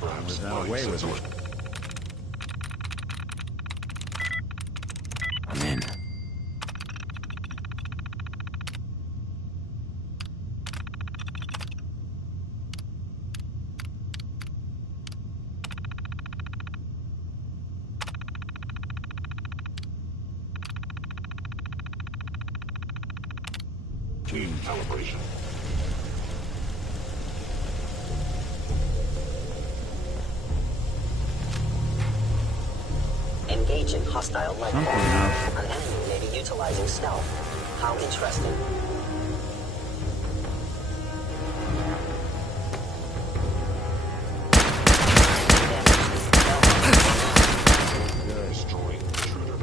Perhaps Was that my away with sensor- I'm in. Team calibration. Engaging hostile life form. An enemy may be utilizing stealth. How interesting. Destroying intruder.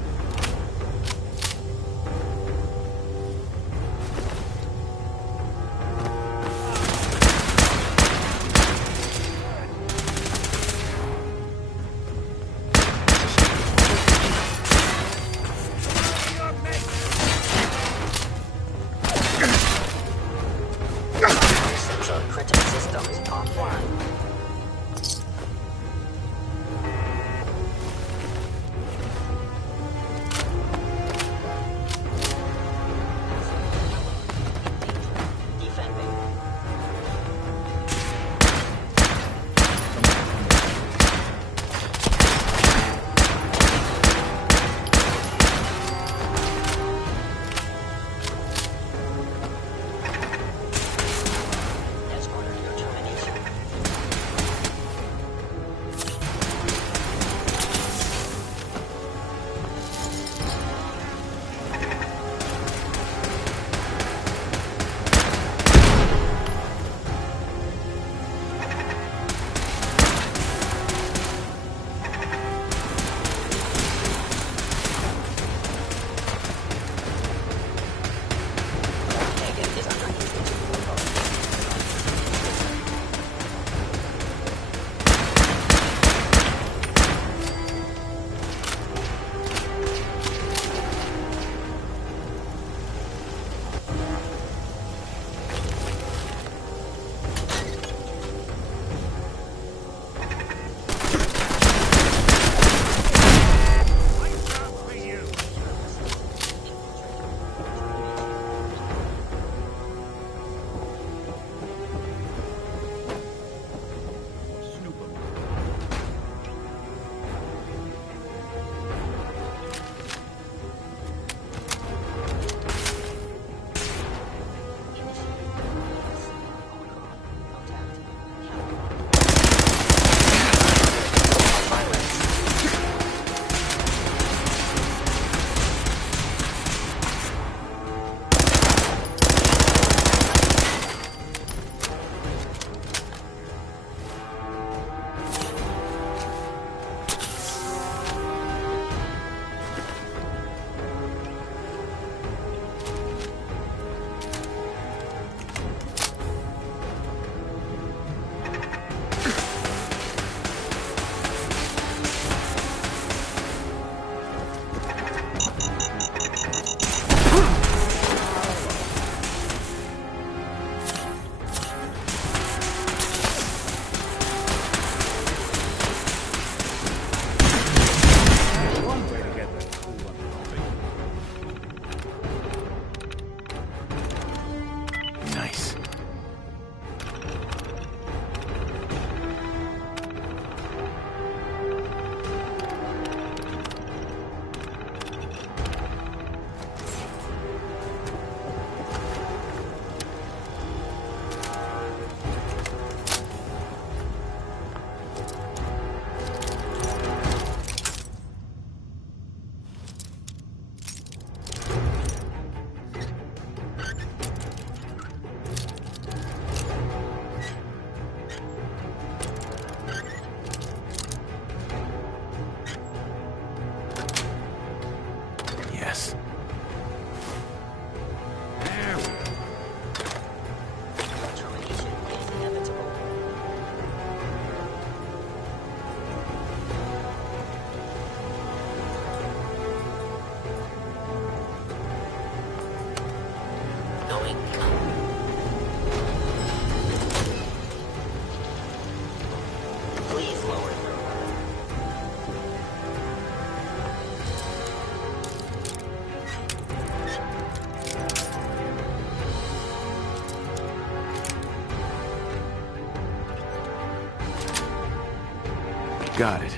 got it.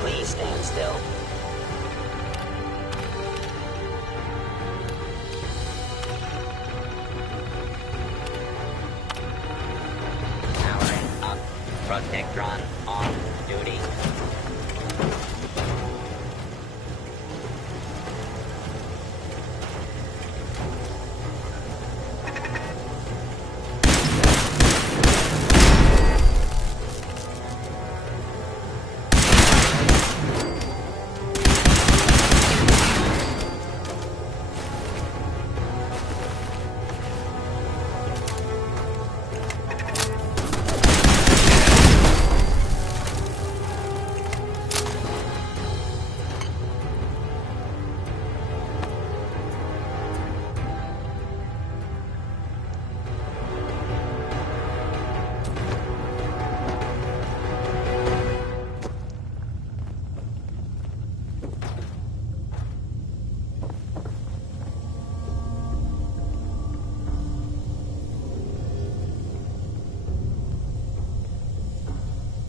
Please stand still. Powering up. Protectron on duty.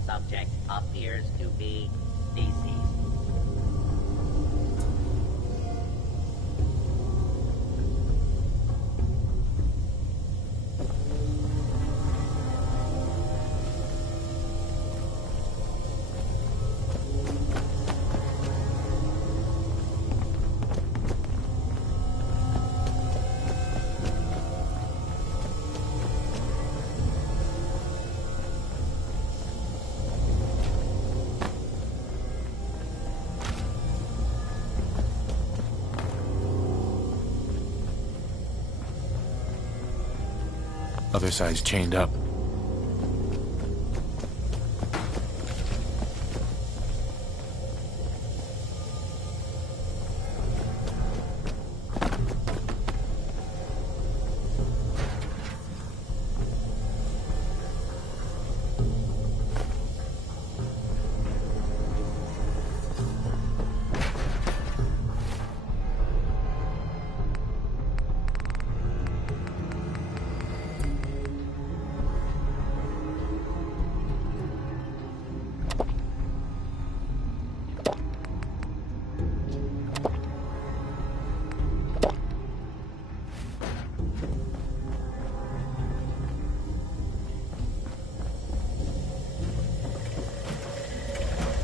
Subject appears to be deceased. Other side's chained up.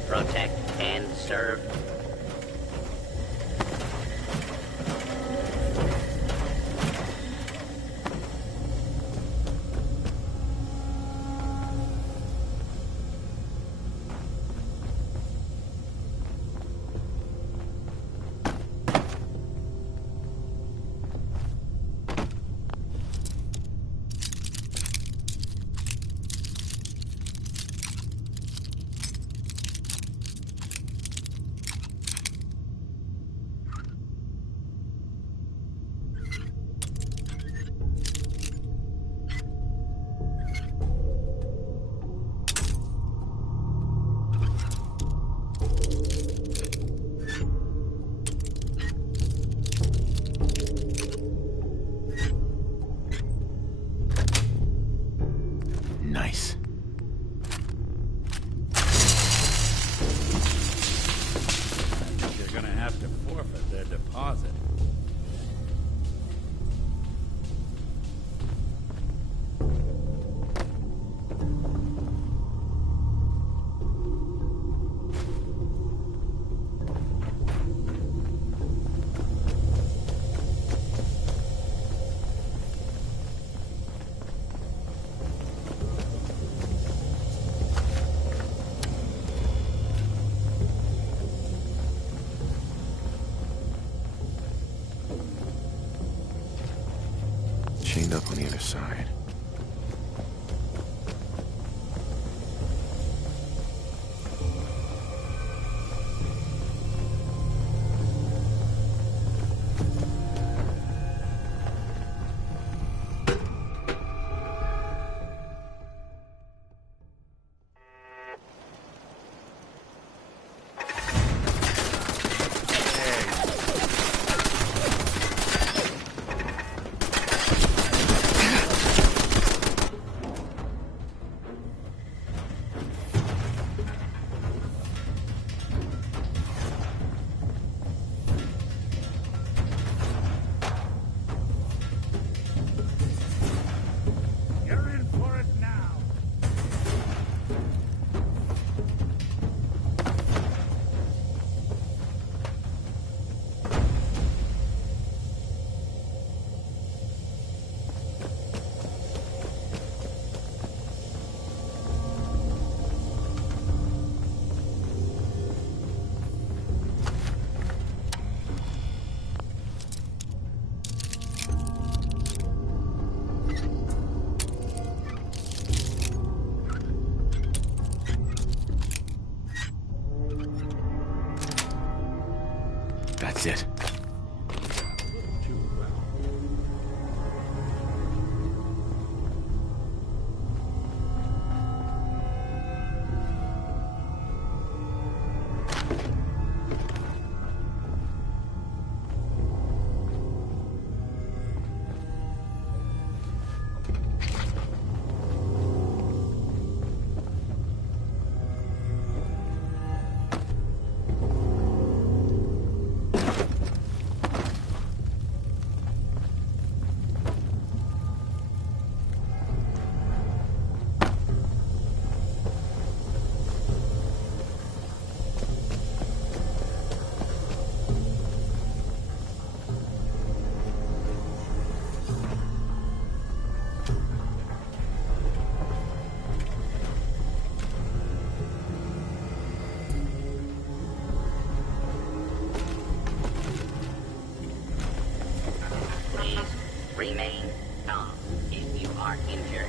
Protect and serve. Nice. They're gonna have to forfeit their deposit. Chained up on the other side. That's it. Remain calm if you are injured.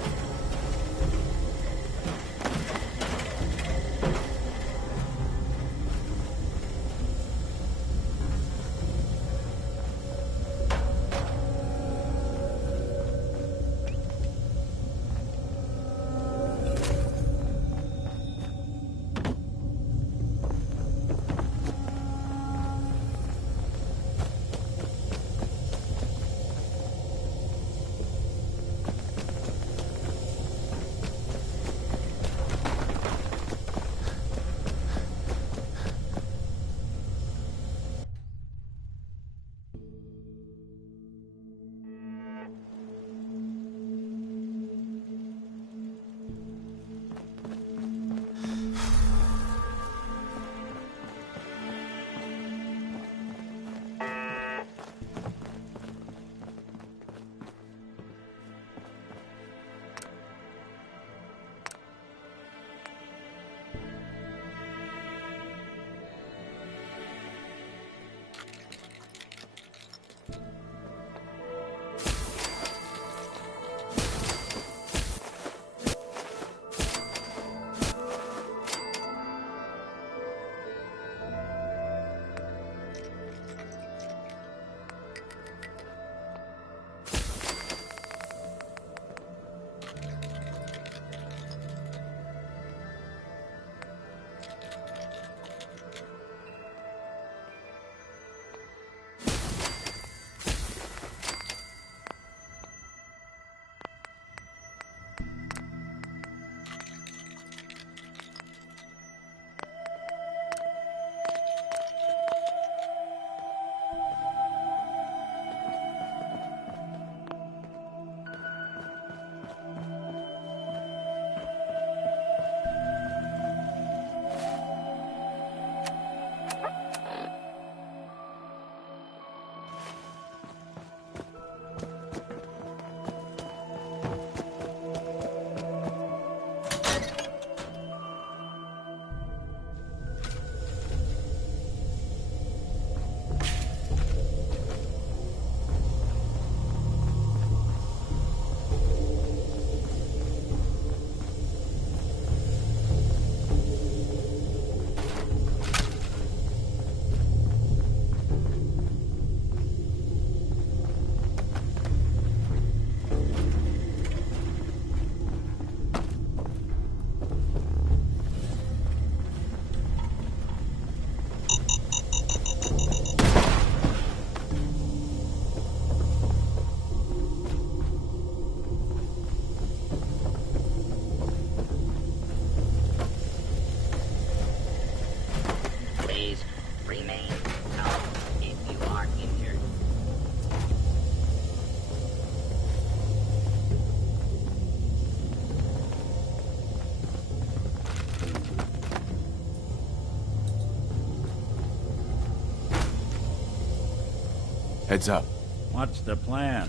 Heads up. What's the plan?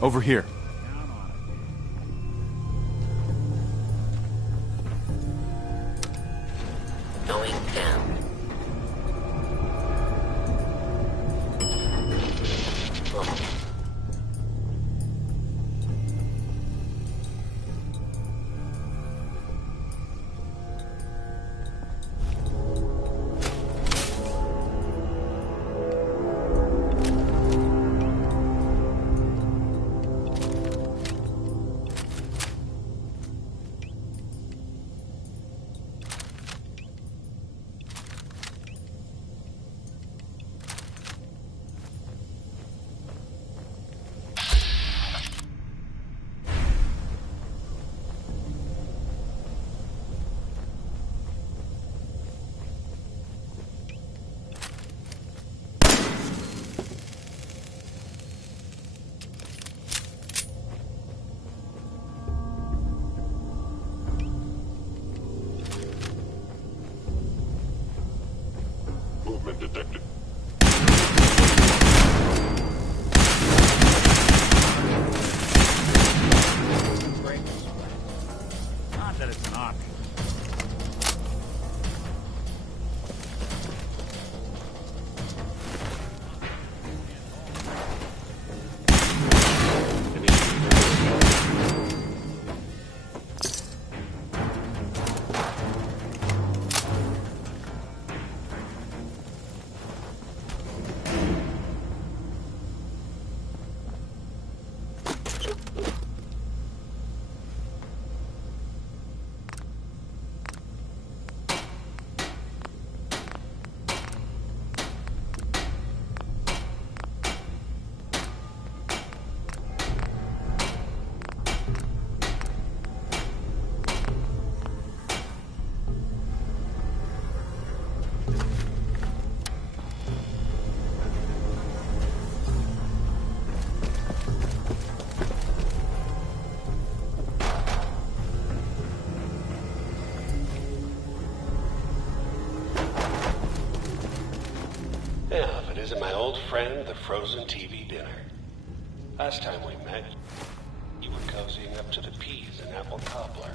Over here. Going down. Oh. friend, the frozen TV dinner. Last time we met, you were cozying up to the peas and apple cobbler.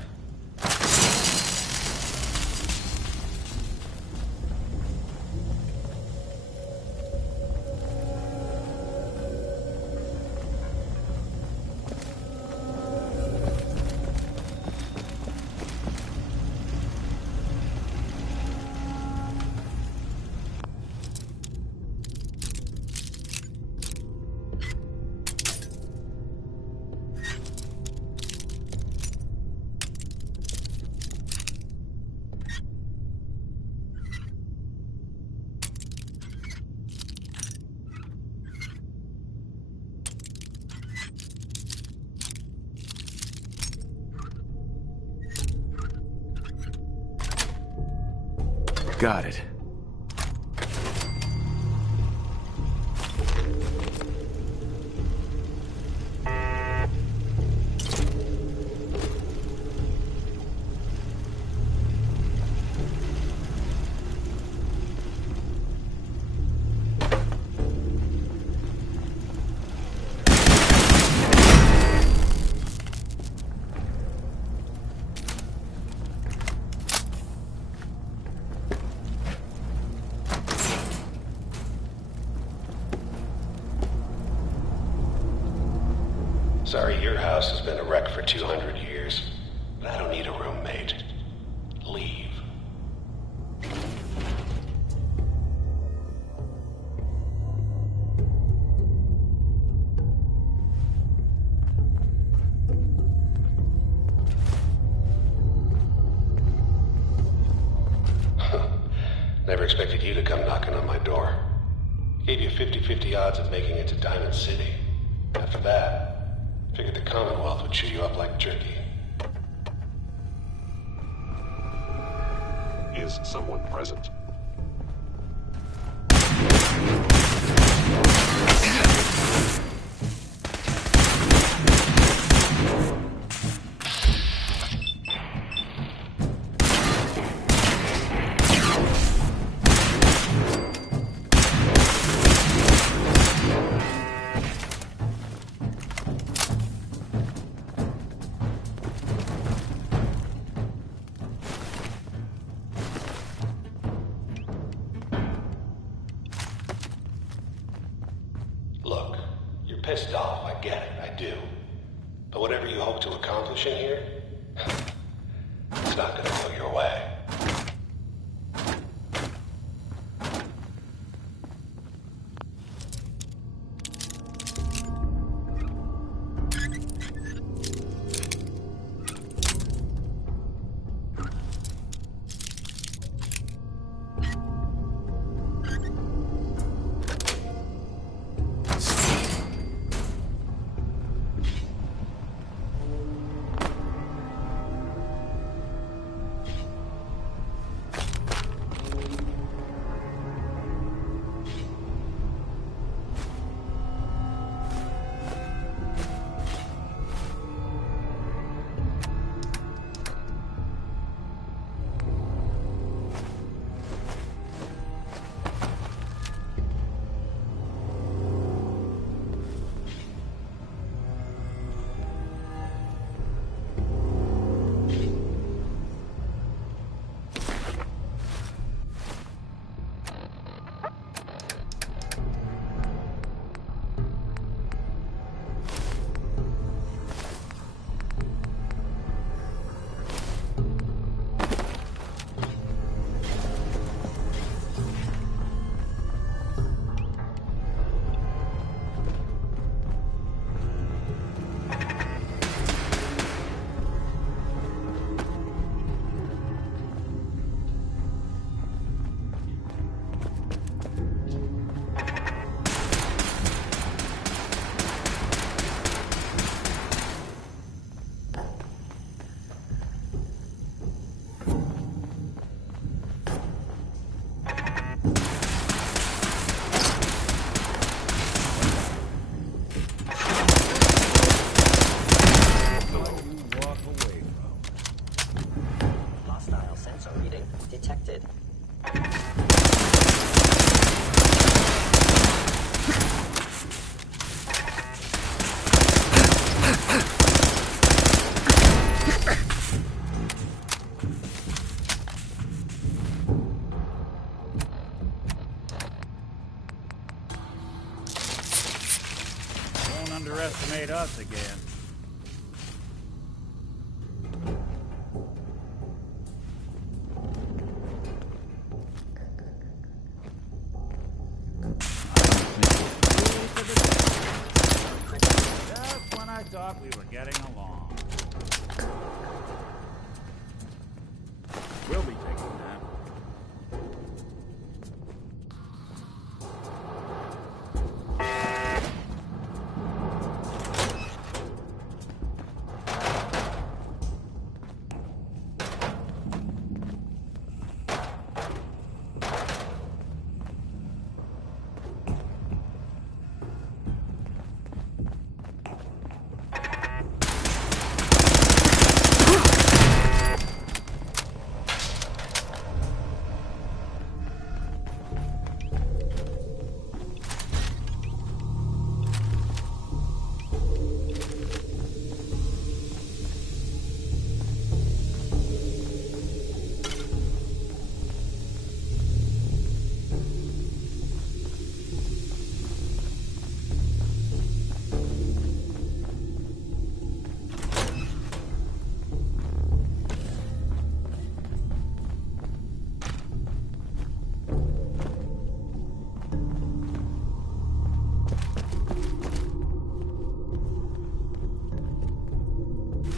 Got it. Sorry, your house has been a wreck for 200 years, but I don't need a roommate. Leave. Never expected you to come knocking on my door. Gave you 50-50 odds of making it to Diamond City. After that, figured the Commonwealth would chew you up like jerky. Is someone present? Look, you're pissed off, I get it, I do. But whatever you hope to accomplish in here, it's not gonna go your way. Don't underestimate us again. Just when I thought we were getting along. We'll be taking a nap.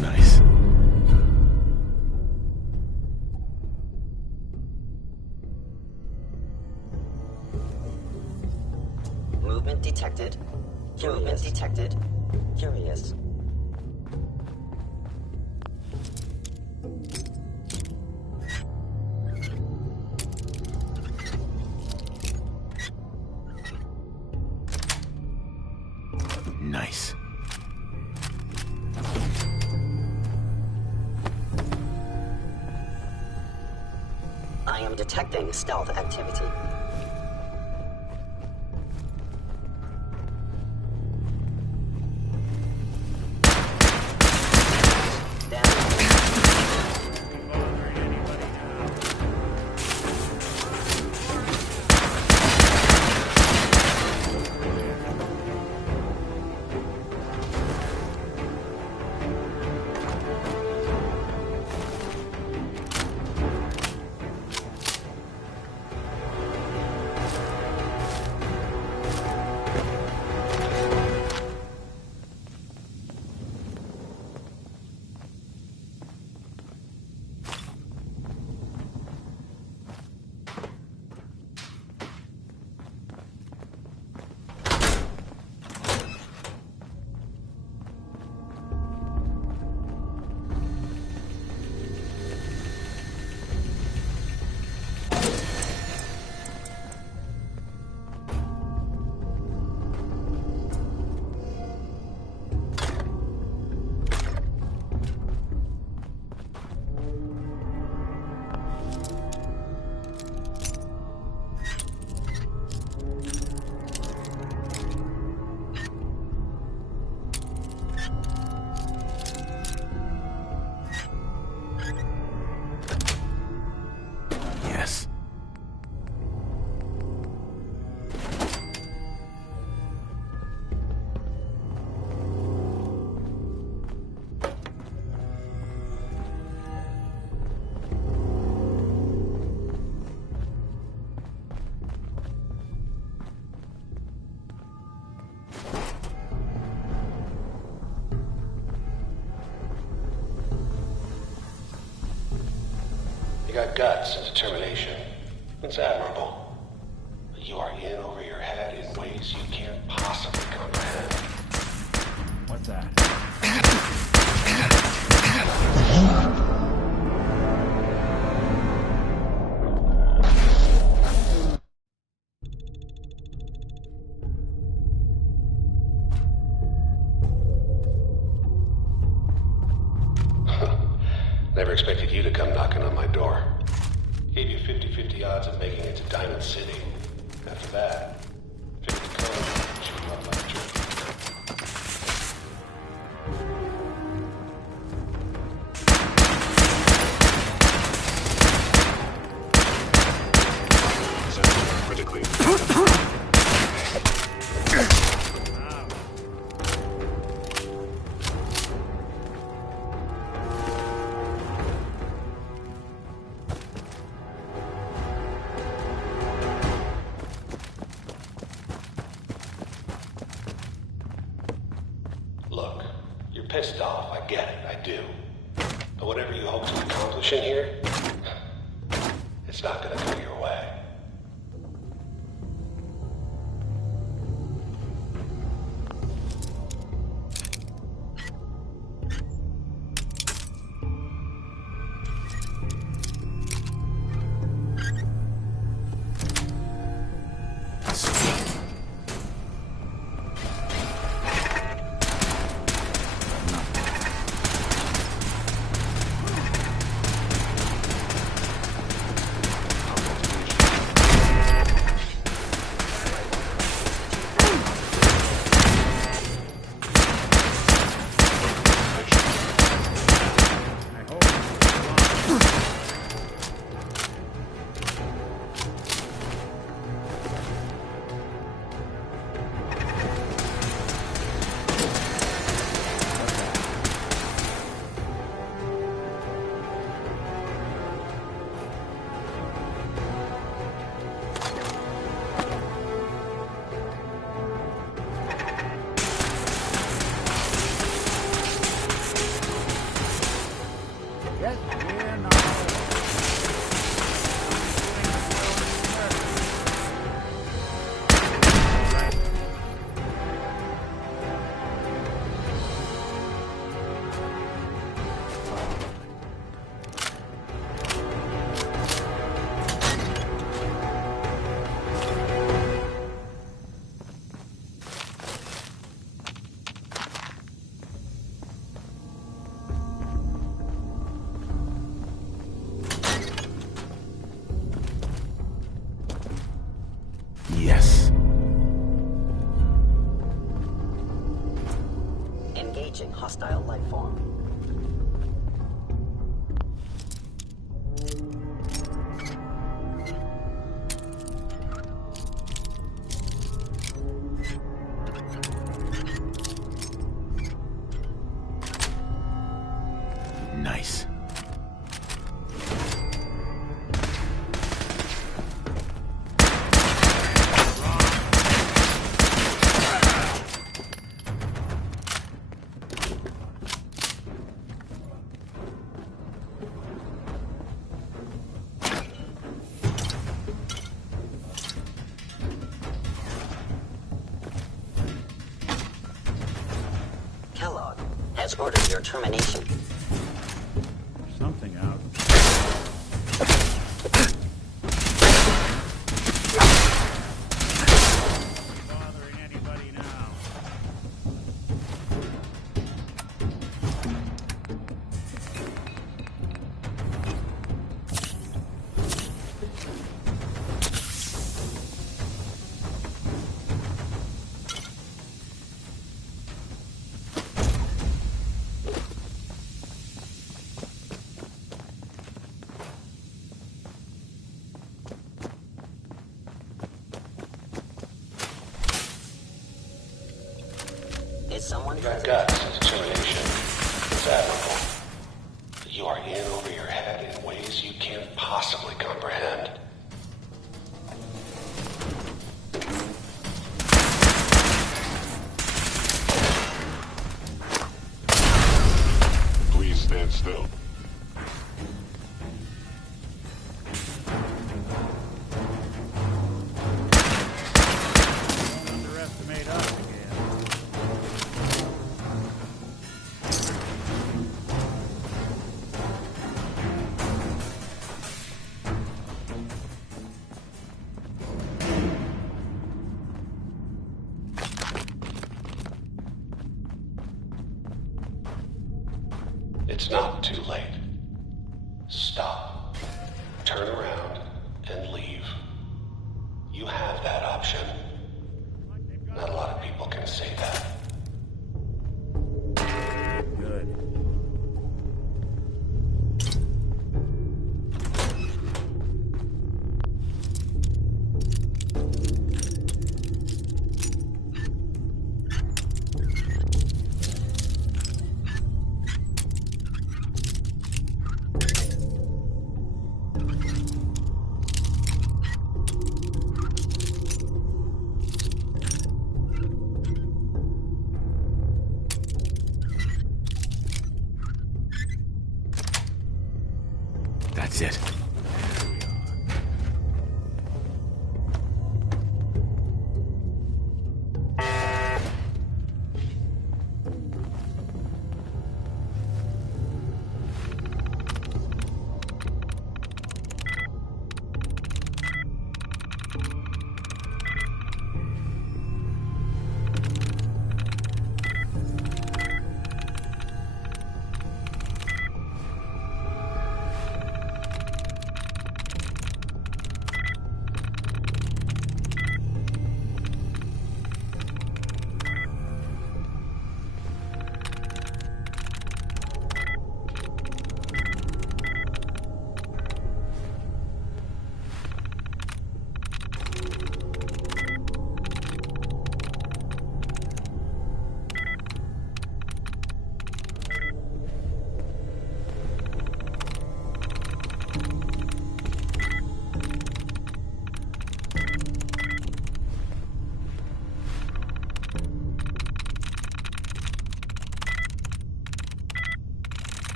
Nice. Movement detected. Movement detected. Curious. Nice. I am detecting stealth activity. Yes. You got guts and determination. It's admirable. But you are in over your head in ways you can't possibly comprehend. What's that? Never expected you to come knocking on my door. Gave you 50-50 odds of making it to Diamond City. After that, figured to come and shoot you up like a jerk. Look, you're pissed off, I get it, I do. But whatever you hope to accomplish in here, it's not gonna go your way. Yes. Engaging hostile life form. Nice. Kellogg has ordered your termination. Something out. Bothering anybody now? Is someone You got present? guts and determination. It's admirable. But you are in over your head in ways you can't possibly comprehend. Please stand still. Don't underestimate us again. It's not too late. Stop. Turn around and leave. You have that option. Not a lot of people can say that. Good. That's it.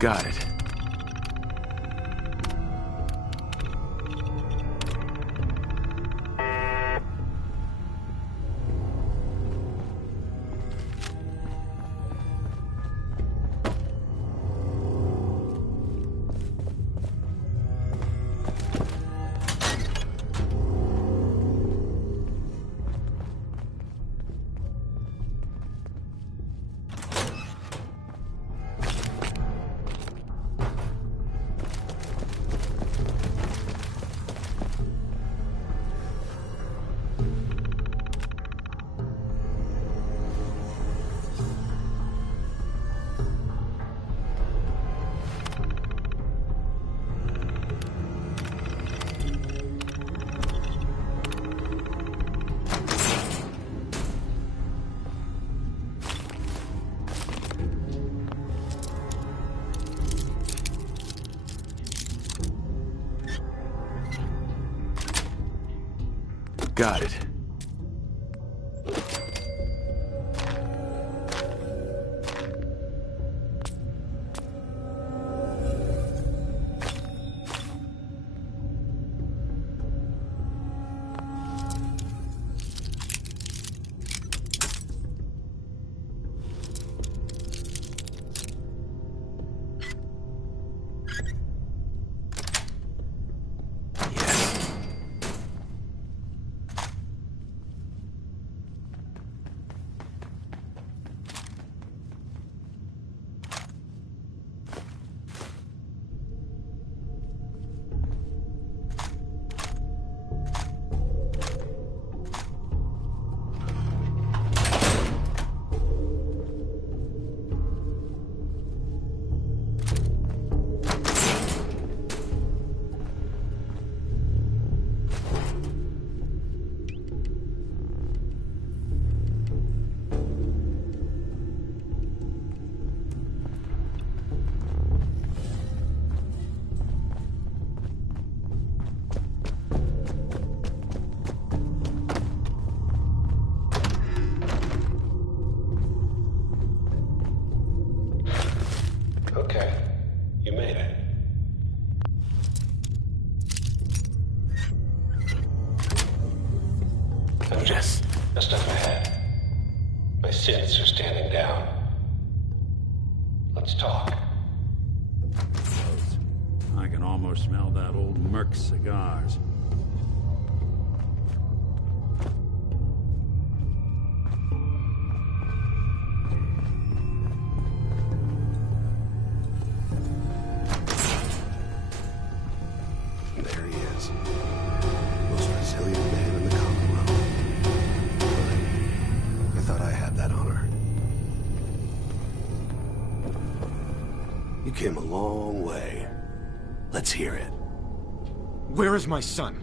Got it. Got it. Okay, you made it. I'm just up ahead. My synths are standing down. Let's talk. I can almost smell that old Merc cigars. There he is. Most resilient man in the Commonwealth. I thought I him a long way. Let's hear it. Where is my son?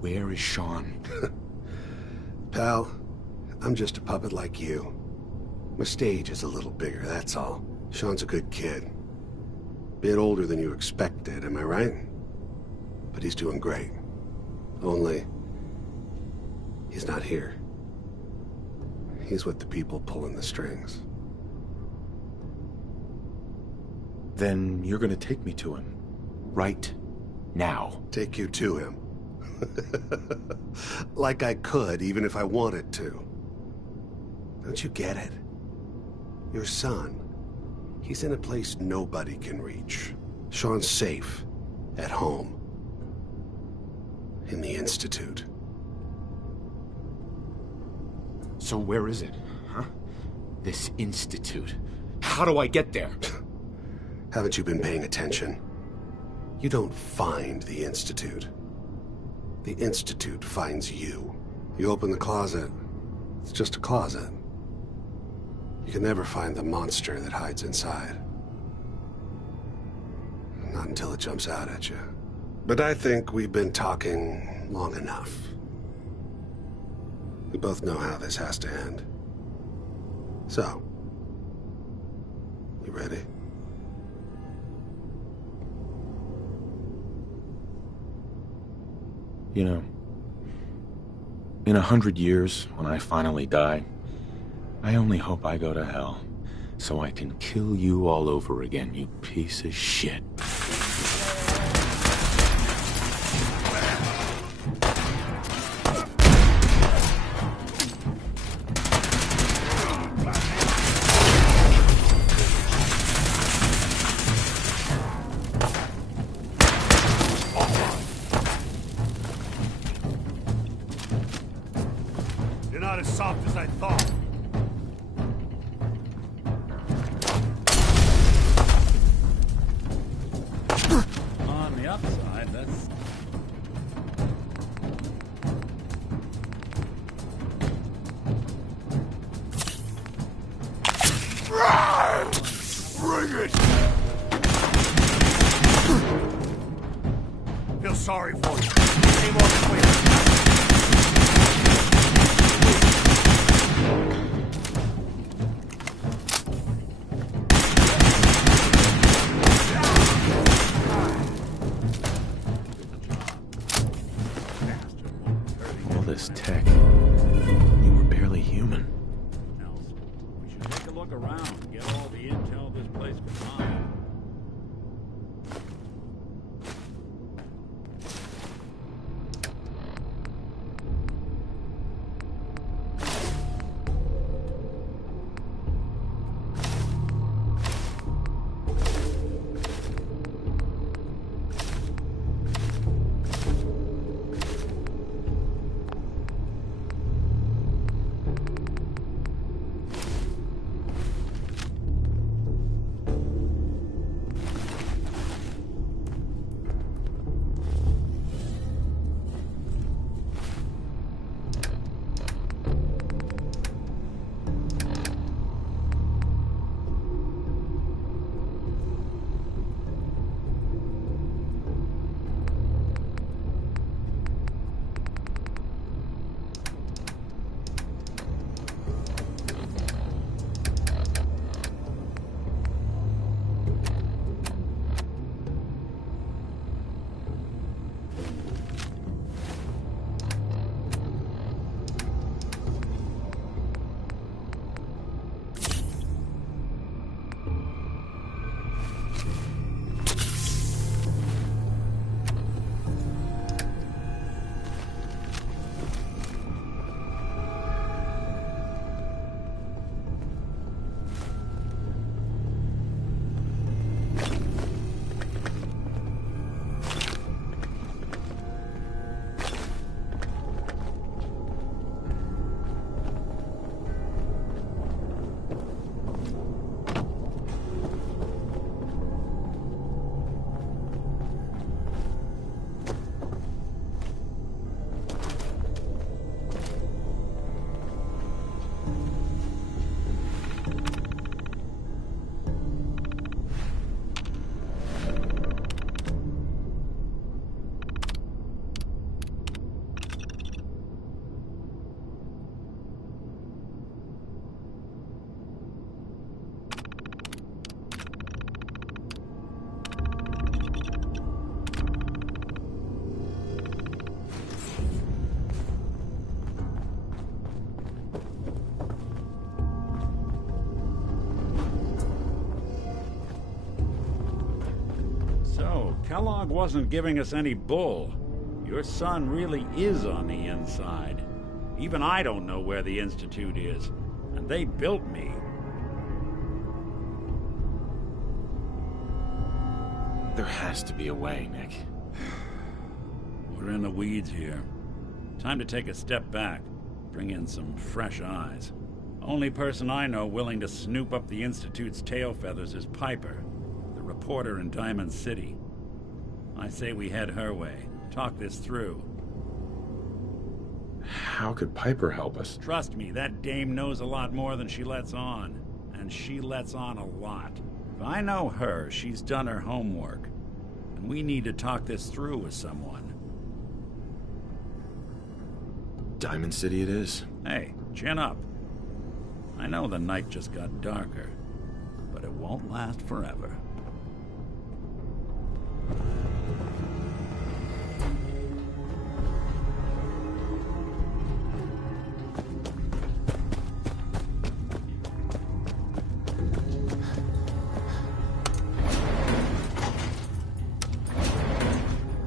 Where is Sean? Pal, I'm just a puppet like you. My stage is a little bigger, that's all. Sean's a good kid. Bit older than you expected, am I right? But he's doing great. Only, he's not here. He's with the people pulling the strings. Then you're gonna take me to him. Right now. Take you to him. Like I could, even if I wanted to. Don't you get it? Your son, he's in a place nobody can reach. Sean's safe, at home. In the Institute. So where is it, huh? This Institute. How do I get there? Haven't you been paying attention? You don't find the Institute. The Institute finds you. You open the closet, it's just a closet. You can never find the monster that hides inside. Not until it jumps out at you. But I think we've been talking long enough. We both know how this has to end. So, you ready? You know, in 100 years, when I finally die, I only hope I go to hell, so I can kill you all over again, you piece of shit. You're not as soft as I thought. On the upside, that's... Bring it! Feel sorry for you. Came all this way. All this tech. You were barely human. Nelson, we should take a look around, get all the intel this place can find. Bob wasn't giving us any bull. Your son really is on the inside. Even I don't know where the Institute is, and they built me. There has to be a way, Nick. We're in the weeds here. Time to take a step back, bring in some fresh eyes. Only person I know willing to snoop up the Institute's tail feathers is Piper, the reporter in Diamond City. I say we head her way, talk this through. How could Piper help us? Trust me, that dame knows a lot more than she lets on. And she lets on a lot. If I know her, she's done her homework. And we need to talk this through with someone. Diamond City it is. Hey, chin up. I know the night just got darker, but it won't last forever.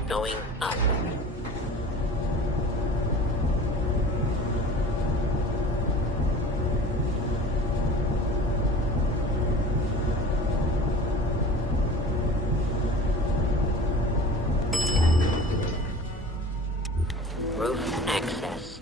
Going up. Roof access.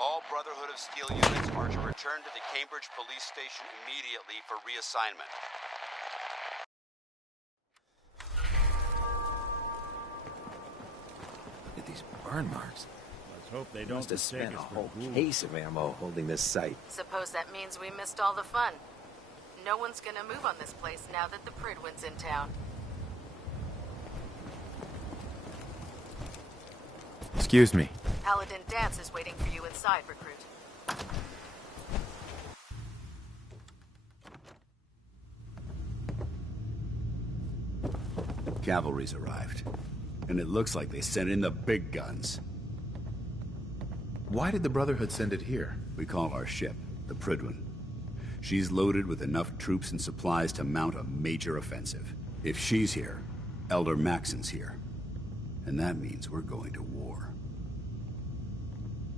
All Brotherhood of Steel units are to return to the Cambridge Police Station immediately for reassignment. Look at these burn marks. Let's hope they don't Must have mistake spent a us for whole ghouls. case of ammo holding this site. Suppose that means we missed all the fun. No one's gonna move on this place now that the Prydwen's in town. Excuse me. Paladin Dance is waiting for you inside, recruit. Cavalry's arrived. And it looks like they sent in the big guns. Why did the Brotherhood send it here? We call our ship the Prydwen. She's loaded with enough troops and supplies to mount a major offensive. If she's here, Elder Maxson's here. And that means we're going to war.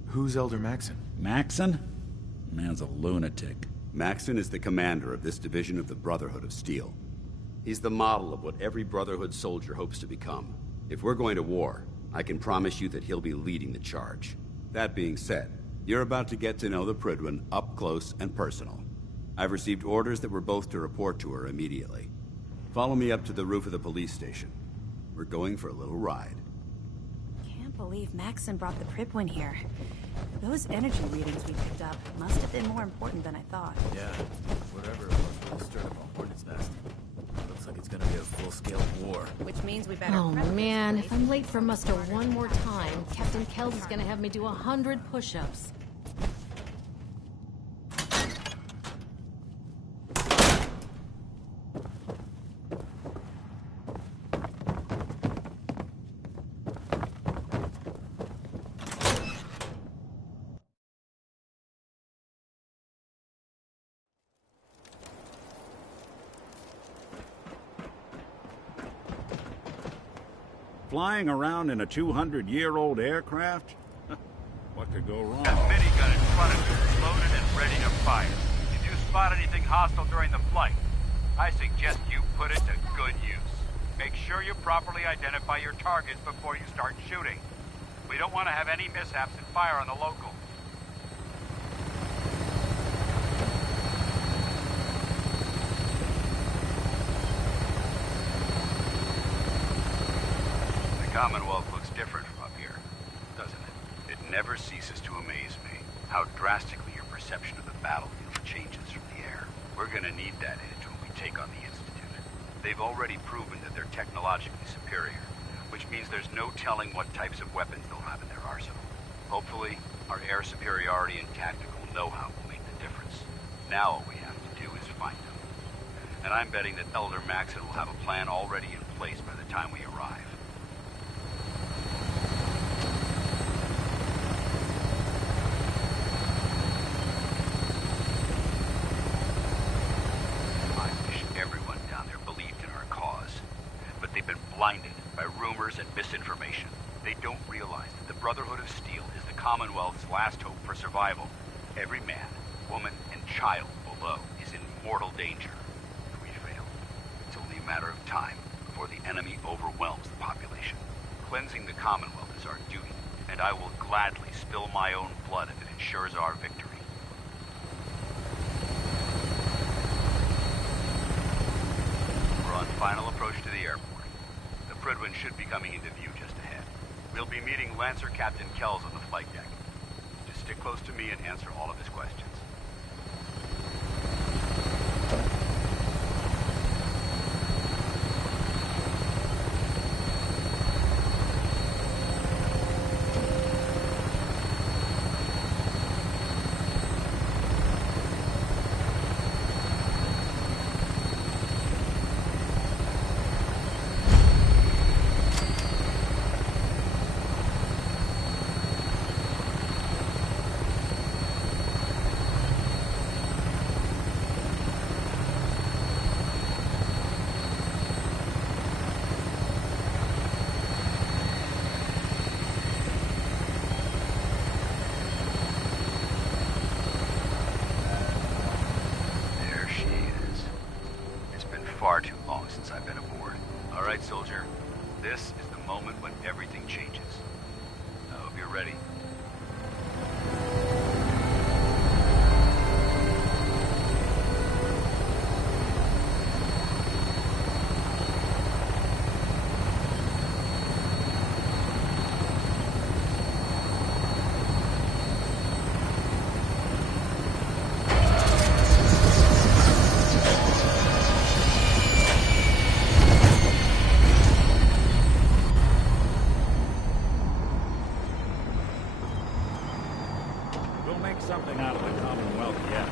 Who's Elder Maxson? Maxson? Man's a lunatic. Maxson is the commander of this division of the Brotherhood of Steel. He's the model of what every Brotherhood soldier hopes to become. If we're going to war, I can promise you that he'll be leading the charge. That being said, you're about to get to know the Prydwen up close and personal. I've received orders that we're both to report to her immediately. Follow me up to the roof of the police station. We're going for a little ride. Can't believe Maxson brought the Prydwen here. Those energy readings we picked up must have been more important than I thought. Yeah, whatever it was, we stirred up a hornet's nest. Looks like it's gonna be a full-scale war. Which means we better Oh prep this man, place. if I'm late for muster one more time, Captain Kells is gonna have me do 100 push-ups. Flying around in a 200-year-old aircraft? What could go wrong? That minigun in front of you is loaded and ready to fire. If you spot anything hostile during the flight, I suggest you put it to good use. Make sure you properly identify your targets before you start shooting. We don't want to have any mishaps and fire on the local. The Commonwealth looks different from up here, doesn't it? It never ceases to amaze me how drastically your perception of the battlefield changes from the air. We're gonna need that edge when we take on the Institute. They've already proven that they're technologically superior, which means there's no telling what types of weapons they'll have in their arsenal. Hopefully, our air superiority and tactical know-how will make the difference. Now all we have to do is find them. And I'm betting that Elder Maxon will have a plan already in place by the time we arrive. Blinded by rumors and misinformation. They don't realize that the Brotherhood of Steel is the Commonwealth's last hope for survival. Every man, woman, and child below is in mortal danger. If we fail, it's only a matter of time before the enemy overwhelms the population. Cleansing the Commonwealth is our duty, and I will gladly spill my own blood if it ensures our victory. We're on final approach to the airport. Prydwen should be coming into view just ahead. We'll be meeting Lancer Captain Kells on the flight deck. Just stick close to me and answer all of his questions. Far too long since I've been aboard. All right, soldier. This is the moment when everything changes. I hope you're ready. Something out of the Commonwealth yet.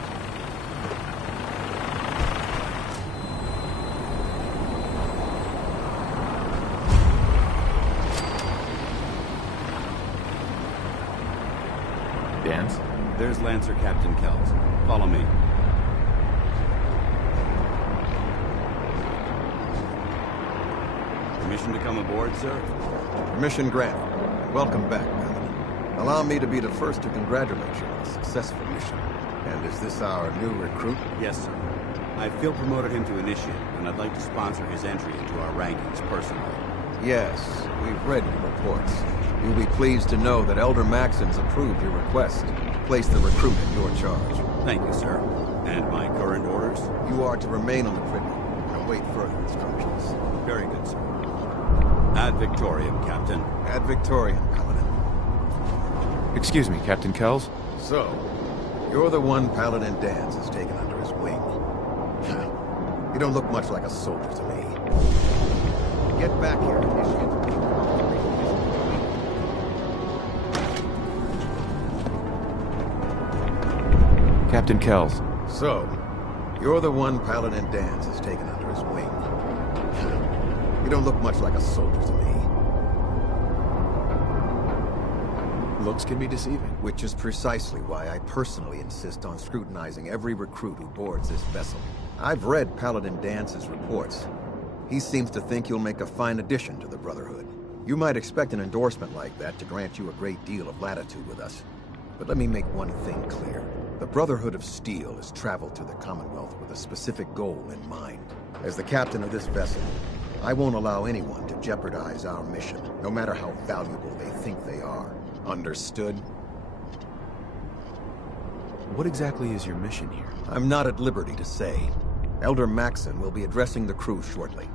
Dance? There's Lancer Captain Kells. Follow me. Permission to come aboard, sir? Permission granted. Welcome back, Paladin. Allow me to be the first to congratulate you on a successful mission. And is this our new recruit? Yes, sir. I feel promoted him to initiate, and I'd like to sponsor his entry into our rankings personally. Yes, we've read your reports. You'll be pleased to know that Elder Maxon's approved your request to place the recruit in your charge. Thank you, sir. And my current orders? You are to remain on the Prydwen and await further instructions. Very good, sir. Ad Victoriam, Captain. Ad Victoriam, Paladin. Excuse me, Captain Kells? So, you're the one Paladin Danse has taken under his wing. You don't look much like a soldier to me. Get back here, initiate. Captain Kells. So, you're the one Paladin Danse has taken under his wing. You don't look much like a soldier to me. Looks can be deceiving. Which is precisely why I personally insist on scrutinizing every recruit who boards this vessel. I've read Paladin Dance's reports. He seems to think you'll make a fine addition to the Brotherhood. You might expect an endorsement like that to grant you a great deal of latitude with us. But let me make one thing clear. The Brotherhood of Steel has traveled to the Commonwealth with a specific goal in mind. As the captain of this vessel, I won't allow anyone to jeopardize our mission, no matter how valuable they think they are. Understood? What exactly is your mission here? I'm not at liberty to say. Elder Maxson will be addressing the crew shortly,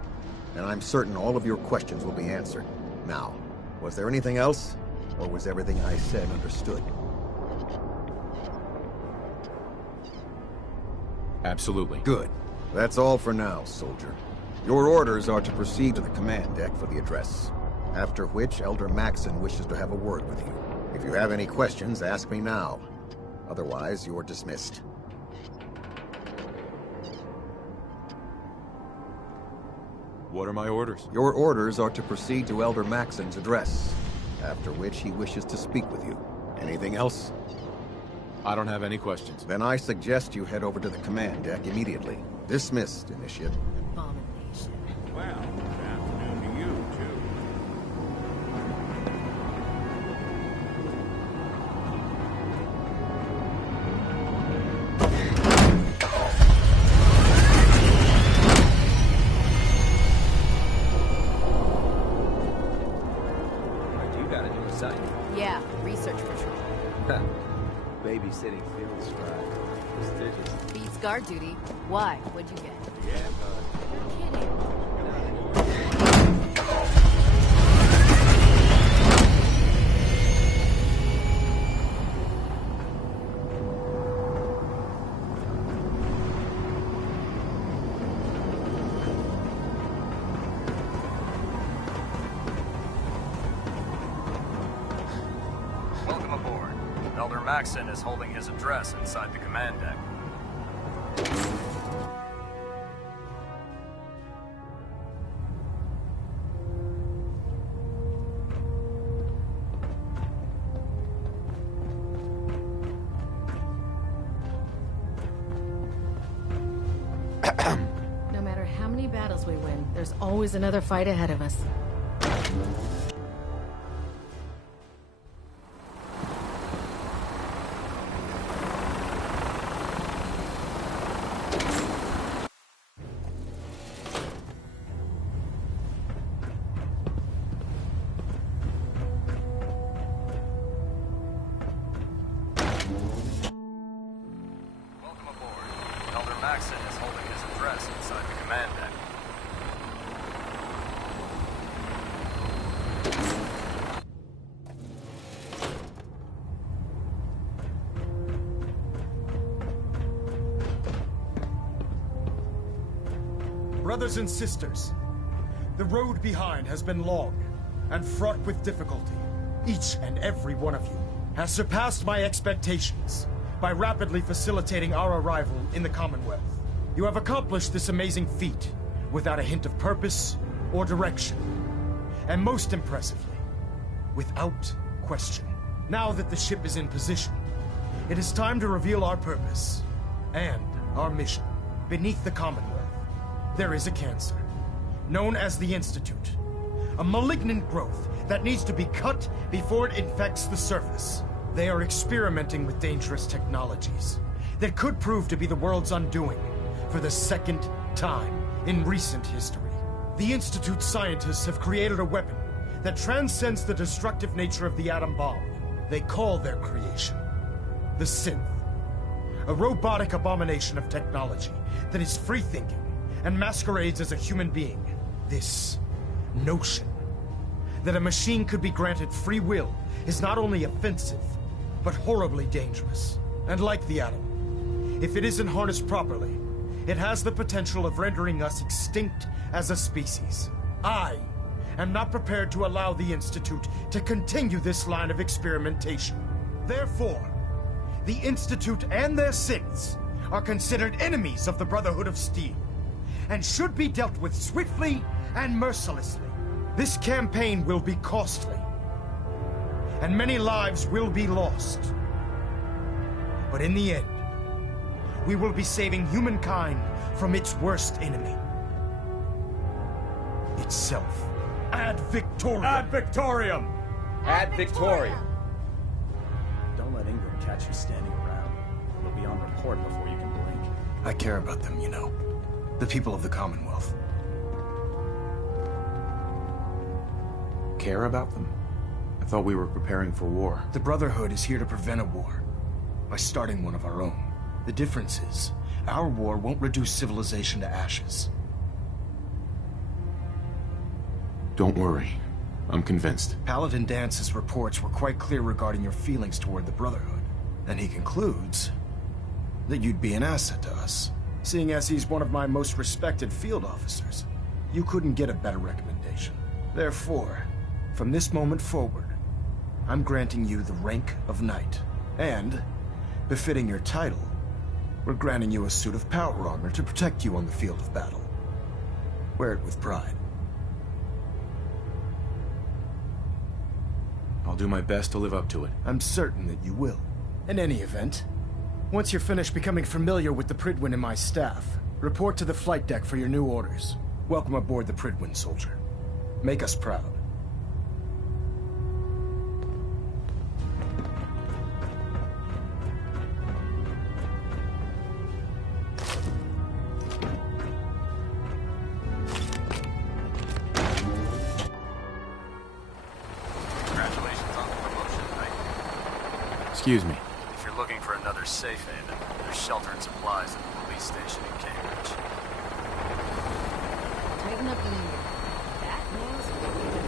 and I'm certain all of your questions will be answered. Now, was there anything else, or was everything I said understood? Absolutely. Good. That's all for now, soldier. Your orders are to proceed to the command deck for the address, after which Elder Maxson wishes to have a word with you. If you have any questions, ask me now. Otherwise, you're dismissed. What are my orders? Your orders are to proceed to Elder Maxson's address, after which he wishes to speak with you. Anything else? I don't have any questions. Then I suggest you head over to the command deck immediately. Dismissed, Initiate. Well, good afternoon to you, too. You got a new site. Yeah, research patrol. Babysitting field scribe. Prestigious. Beats guard duty. Why? What'd you get? Yeah, You're kidding. Welcome aboard. Elder Maxson is holding his address inside the command deck. No matter how many battles we win, there's always another fight ahead of us. Welcome aboard. Elder Maxson is holding his address inside the command deck. Brothers and sisters, the road behind has been long and fraught with difficulty. Each and every one of you has surpassed my expectations by rapidly facilitating our arrival in the Commonwealth. You have accomplished this amazing feat without a hint of purpose or direction. And most impressively, without question. Now that the ship is in position, it is time to reveal our purpose and our mission. Beneath the Commonwealth, there is a cancer, known as the Institute. A malignant growth that needs to be cut before it infects the surface. They are experimenting with dangerous technologies that could prove to be the world's undoing for the second time in recent history. The Institute's scientists have created a weapon that transcends the destructive nature of the atom bomb. They call their creation the Synth. A robotic abomination of technology that is free-thinking and masquerades as a human being. This notion that a machine could be granted free will is not only offensive, but horribly dangerous. And like the atom, if it isn't harnessed properly, it has the potential of rendering us extinct as a species. I am not prepared to allow the Institute to continue this line of experimentation. Therefore, the Institute and their synths are considered enemies of the Brotherhood of Steel, and should be dealt with swiftly and mercilessly. This campaign will be costly, and many lives will be lost. But in the end, we will be saving humankind from its worst enemy. Itself. Ad Victoriam! Ad Victoriam! Ad Victoriam! Don't let Ingram catch you standing around. You'll be on report before you can blink. I care about them, you know. The people of the Commonwealth. Care about them? I thought we were preparing for war. The Brotherhood is here to prevent a war, by starting one of our own. The difference is, our war won't reduce civilization to ashes. Don't worry. I'm convinced. Paladin Dance's reports were quite clear regarding your feelings toward the Brotherhood. And he concludes that you'd be an asset to us. Seeing as he's one of my most respected field officers, you couldn't get a better recommendation. Therefore, from this moment forward, I'm granting you the rank of Knight. And, befitting your title, we're granting you a suit of power armor to protect you on the field of battle. Wear it with pride. I'll do my best to live up to it. I'm certain that you will. In any event, once you're finished becoming familiar with the Prydwen and my staff, report to the flight deck for your new orders. Welcome aboard the Prydwen, soldier. Make us proud. Excuse me. If you're looking for another safe haven, there's shelter and supplies at the police station in Cambridge. Tighten up in here. That knows what we do.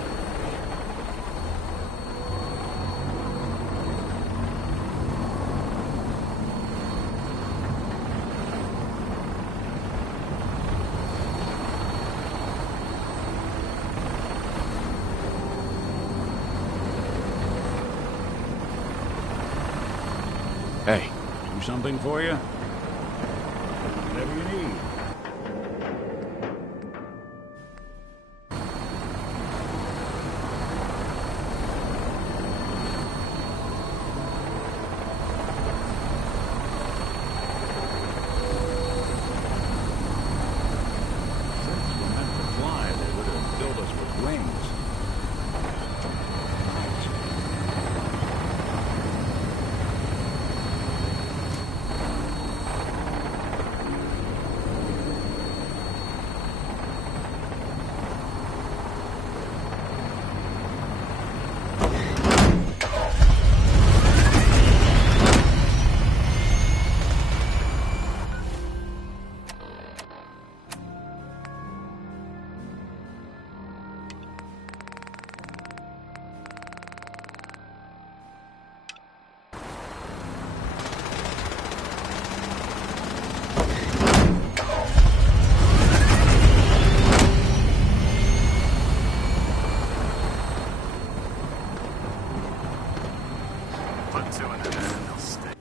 Hey. Do something for you? Whatever you need. Since we're meant to fly, they would have built us with wings. Put two in there and they'll stay.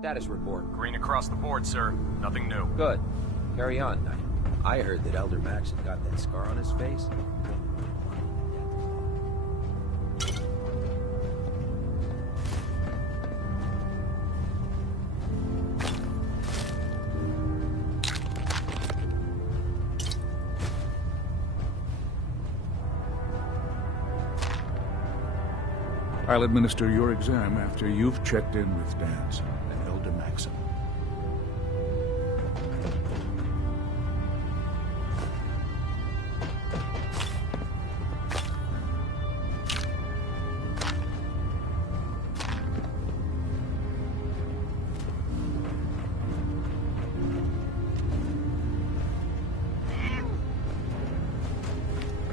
Status report. Green across the board, sir. Nothing new. Good. Carry on, Knight. I heard that Elder Maxson got that scar on his face. I'll administer your exam after you've checked in with Dance and Elder Maxson.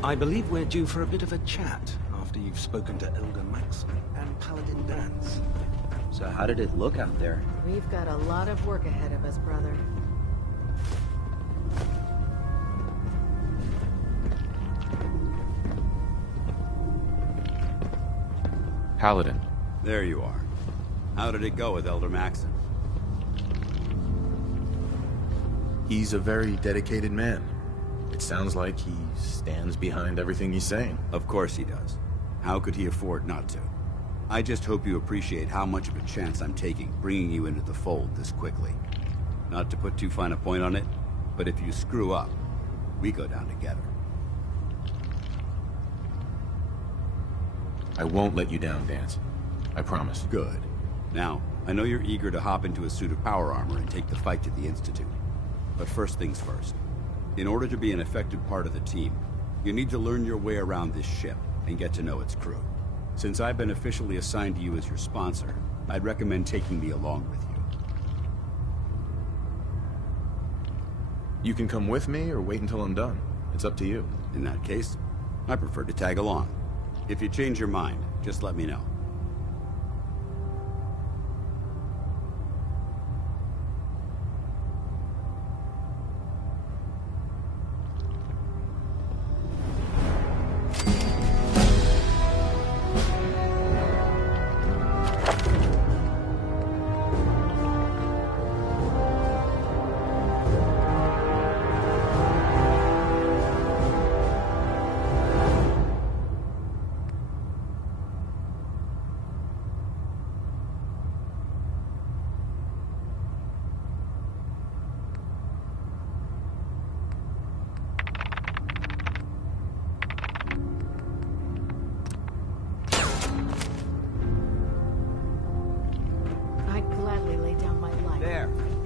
I believe we're due for a bit of a chat after you've spoken to Elder Maxson and Paladin Danse. So how did it look out there? We've got a lot of work ahead of us, brother. Paladin. There you are. How did it go with Elder Maxson? He's a very dedicated man. It sounds like he stands behind everything he's saying. Of course he does. How could he afford not to? I just hope you appreciate how much of a chance I'm taking bringing you into the fold this quickly. Not to put too fine a point on it, but if you screw up, we go down together. I won't let you down, Danse. I promise. Good. Now, I know you're eager to hop into a suit of power armor and take the fight to the Institute. But first things first. In order to be an effective part of the team, you need to learn your way around this ship and get to know its crew. Since I've been officially assigned to you as your sponsor, I'd recommend taking me along with you. You can come with me or wait until I'm done. It's up to you. In that case, I prefer to tag along. If you change your mind, just let me know.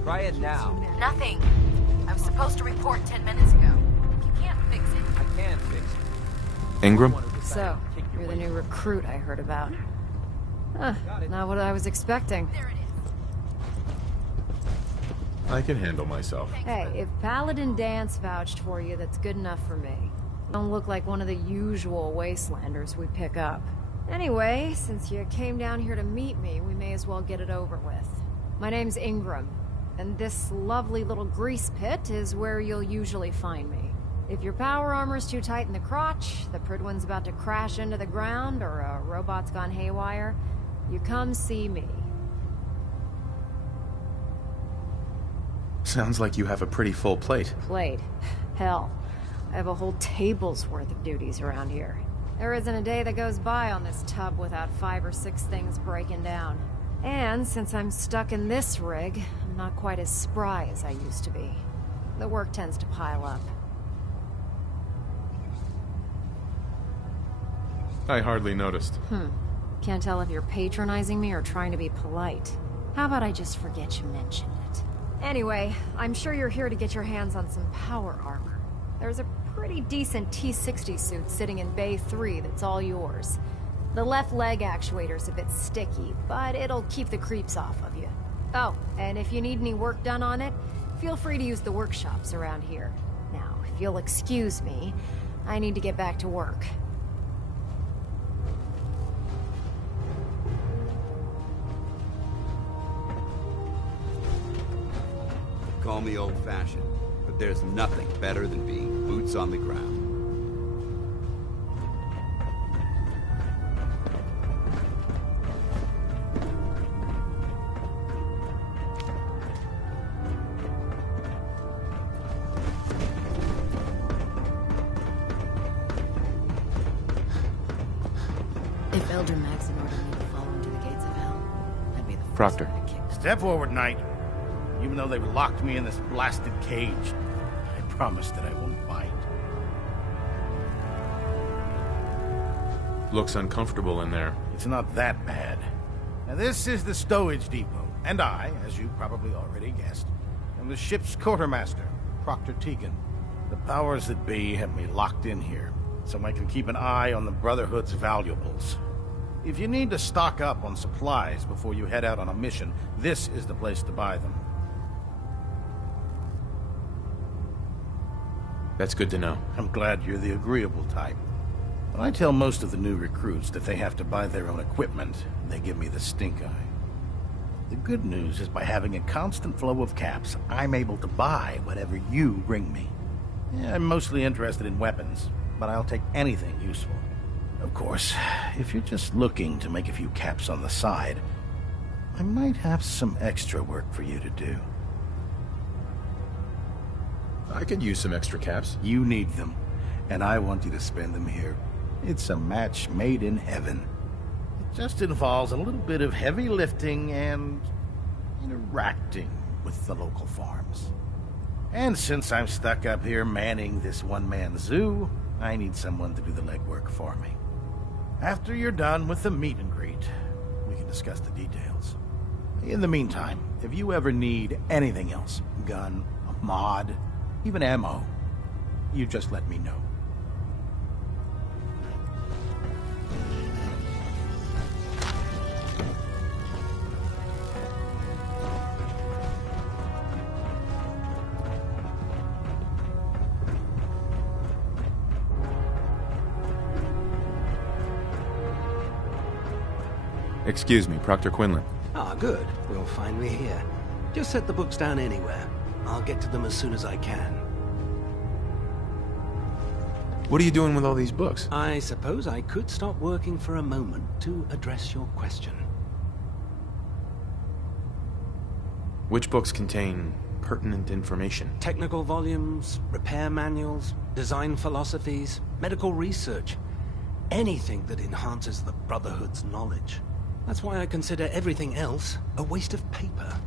Try it now. Nothing. I was supposed to report 10 minutes ago. You can't fix it. I can fix it. Ingram? So, you're the new recruit I heard about. Huh, not what I was expecting. I can handle myself. Hey, if Paladin Danse vouched for you, that's good enough for me. Don't look like one of the usual wastelanders we pick up. Anyway, since you came down here to meet me, we may as well get it over with. My name's Ingram, and this lovely little grease pit is where you'll usually find me. If your power armor's too tight in the crotch, the Prydwen's about to crash into the ground, or a robot's gone haywire, you come see me. Sounds like you have a pretty full plate. Plate? Hell, I have a whole table's worth of duties around here. There isn't a day that goes by on this tub without 5 or 6 things breaking down. And since I'm stuck in this rig, I'm not quite as spry as I used to be. The work tends to pile up. I hardly noticed. Can't tell if you're patronizing me or trying to be polite. How about I just forget you mentioned it? Anyway, I'm sure you're here to get your hands on some power armor. There's a pretty decent T-60 suit sitting in Bay 3 that's all yours. The left leg actuator's a bit sticky, but it'll keep the creeps off of you. Oh, and if you need any work done on it, feel free to use the workshops around here. Now, if you'll excuse me, I need to get back to work. Call me old-fashioned, but there's nothing better than being boots on the ground. If Elder Maxson ordered me to follow him to the gates of hell, I'd be the first Proctor. one to kick. Step forward, Knight. Even though they've locked me in this blasted cage, I promise that I won't bite. Looks uncomfortable in there. It's not that bad. Now, this is the stowage depot, and I, as you probably already guessed, am the ship's quartermaster, Proctor Tegan. The powers that be have me locked in here, so I can keep an eye on the Brotherhood's valuables. If you need to stock up on supplies before you head out on a mission, this is the place to buy them. That's good to know. I'm glad you're the agreeable type. When I tell most of the new recruits that they have to buy their own equipment, they give me the stink eye. The good news is by having a constant flow of caps, I'm able to buy whatever you bring me. Yeah, I'm mostly interested in weapons, but I'll take anything useful. Of course, if you're just looking to make a few caps on the side, I might have some extra work for you to do. I could use some extra caps. You need them, and I want you to spend them here. It's a match made in heaven. It just involves a little bit of heavy lifting and interacting with the local farms. And since I'm stuck up here manning this one-man zoo, I need someone to do the legwork for me. After you're done with the meet and greet, we can discuss the details. In the meantime, if you ever need anything else, gun, a mod, even ammo, you just let me know. Excuse me, Proctor Quinlan. Ah, good. You'll find me here. Just set the books down anywhere. I'll get to them as soon as I can. What are you doing with all these books? I suppose I could stop working for a moment to address your question. Which books contain pertinent information? Technical volumes, repair manuals, design philosophies, medical research. Anything that enhances the Brotherhood's knowledge. That's why I consider everything else a waste of paper.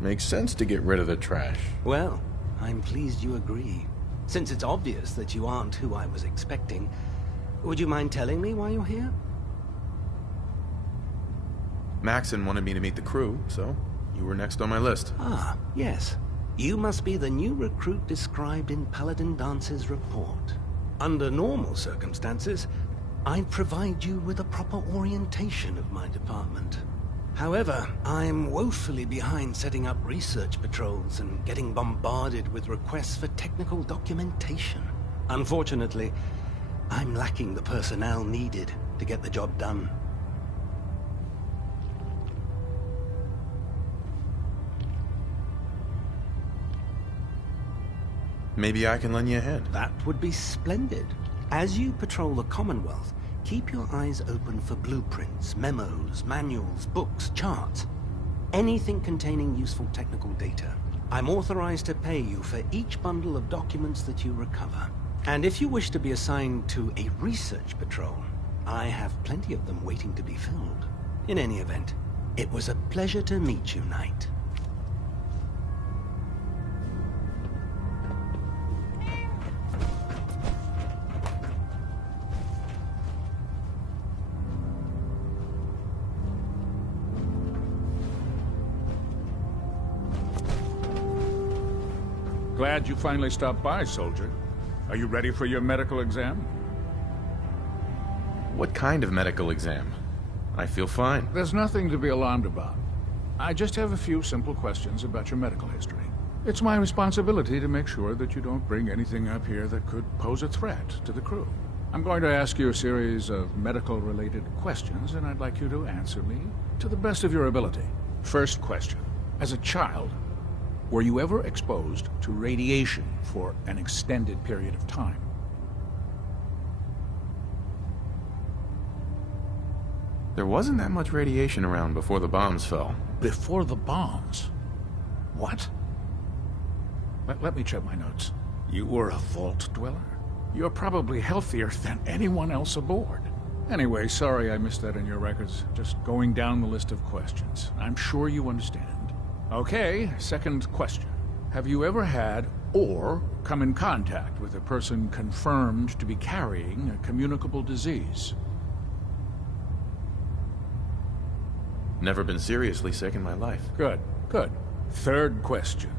Makes sense to get rid of the trash. Well, I'm pleased you agree. Since it's obvious that you aren't who I was expecting, would you mind telling me why you're here? Maxon wanted me to meet the crew, so you were next on my list. Ah, yes. You must be the new recruit described in Paladin Dance's report. Under normal circumstances, I'd provide you with a proper orientation of my department. However, I'm woefully behind setting up research patrols and getting bombarded with requests for technical documentation. Unfortunately, I'm lacking the personnel needed to get the job done. Maybe I can lend you a hand. That would be splendid. As you patrol the Commonwealth, keep your eyes open for blueprints, memos, manuals, books, charts. Anything containing useful technical data. I'm authorized to pay you for each bundle of documents that you recover. And if you wish to be assigned to a research patrol, I have plenty of them waiting to be filled. In any event, it was a pleasure to meet you, Knight. Glad you finally stopped by, soldier. Are you ready for your medical exam? What kind of medical exam? I feel fine. There's nothing to be alarmed about. I just have a few simple questions about your medical history. It's my responsibility to make sure that you don't bring anything up here that could pose a threat to the crew. I'm going to ask you a series of medical-related questions, and I'd like you to answer me to the best of your ability. First question. As a child, were you ever exposed to radiation for an extended period of time? There wasn't that much radiation around before the bombs fell. Before the bombs? What? Let me check my notes. You were a vault dweller? You're probably healthier than anyone else aboard. Anyway, sorry I missed that in your records. Just going down the list of questions. I'm sure you understand. Okay, second question. Have you ever had or come in contact with a person confirmed to be carrying a communicable disease? Never been seriously sick in my life. Good, good. Third question.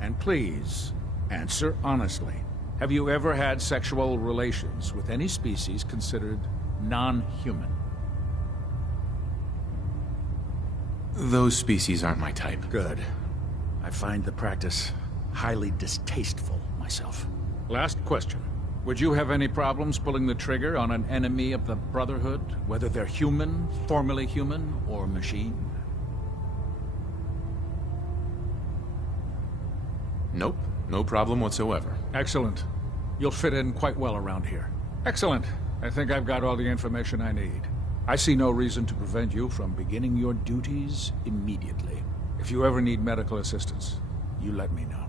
And please, answer honestly. Have you ever had sexual relations with any species considered non-human? Those species aren't my type. Good. I find the practice highly distasteful myself. Last question. Would you have any problems pulling the trigger on an enemy of the Brotherhood, whether they're human, formerly human, or machine? Nope. No problem whatsoever. Excellent. You'll fit in quite well around here. Excellent. I think I've got all the information I need. I see no reason to prevent you from beginning your duties immediately. If you ever need medical assistance, you let me know.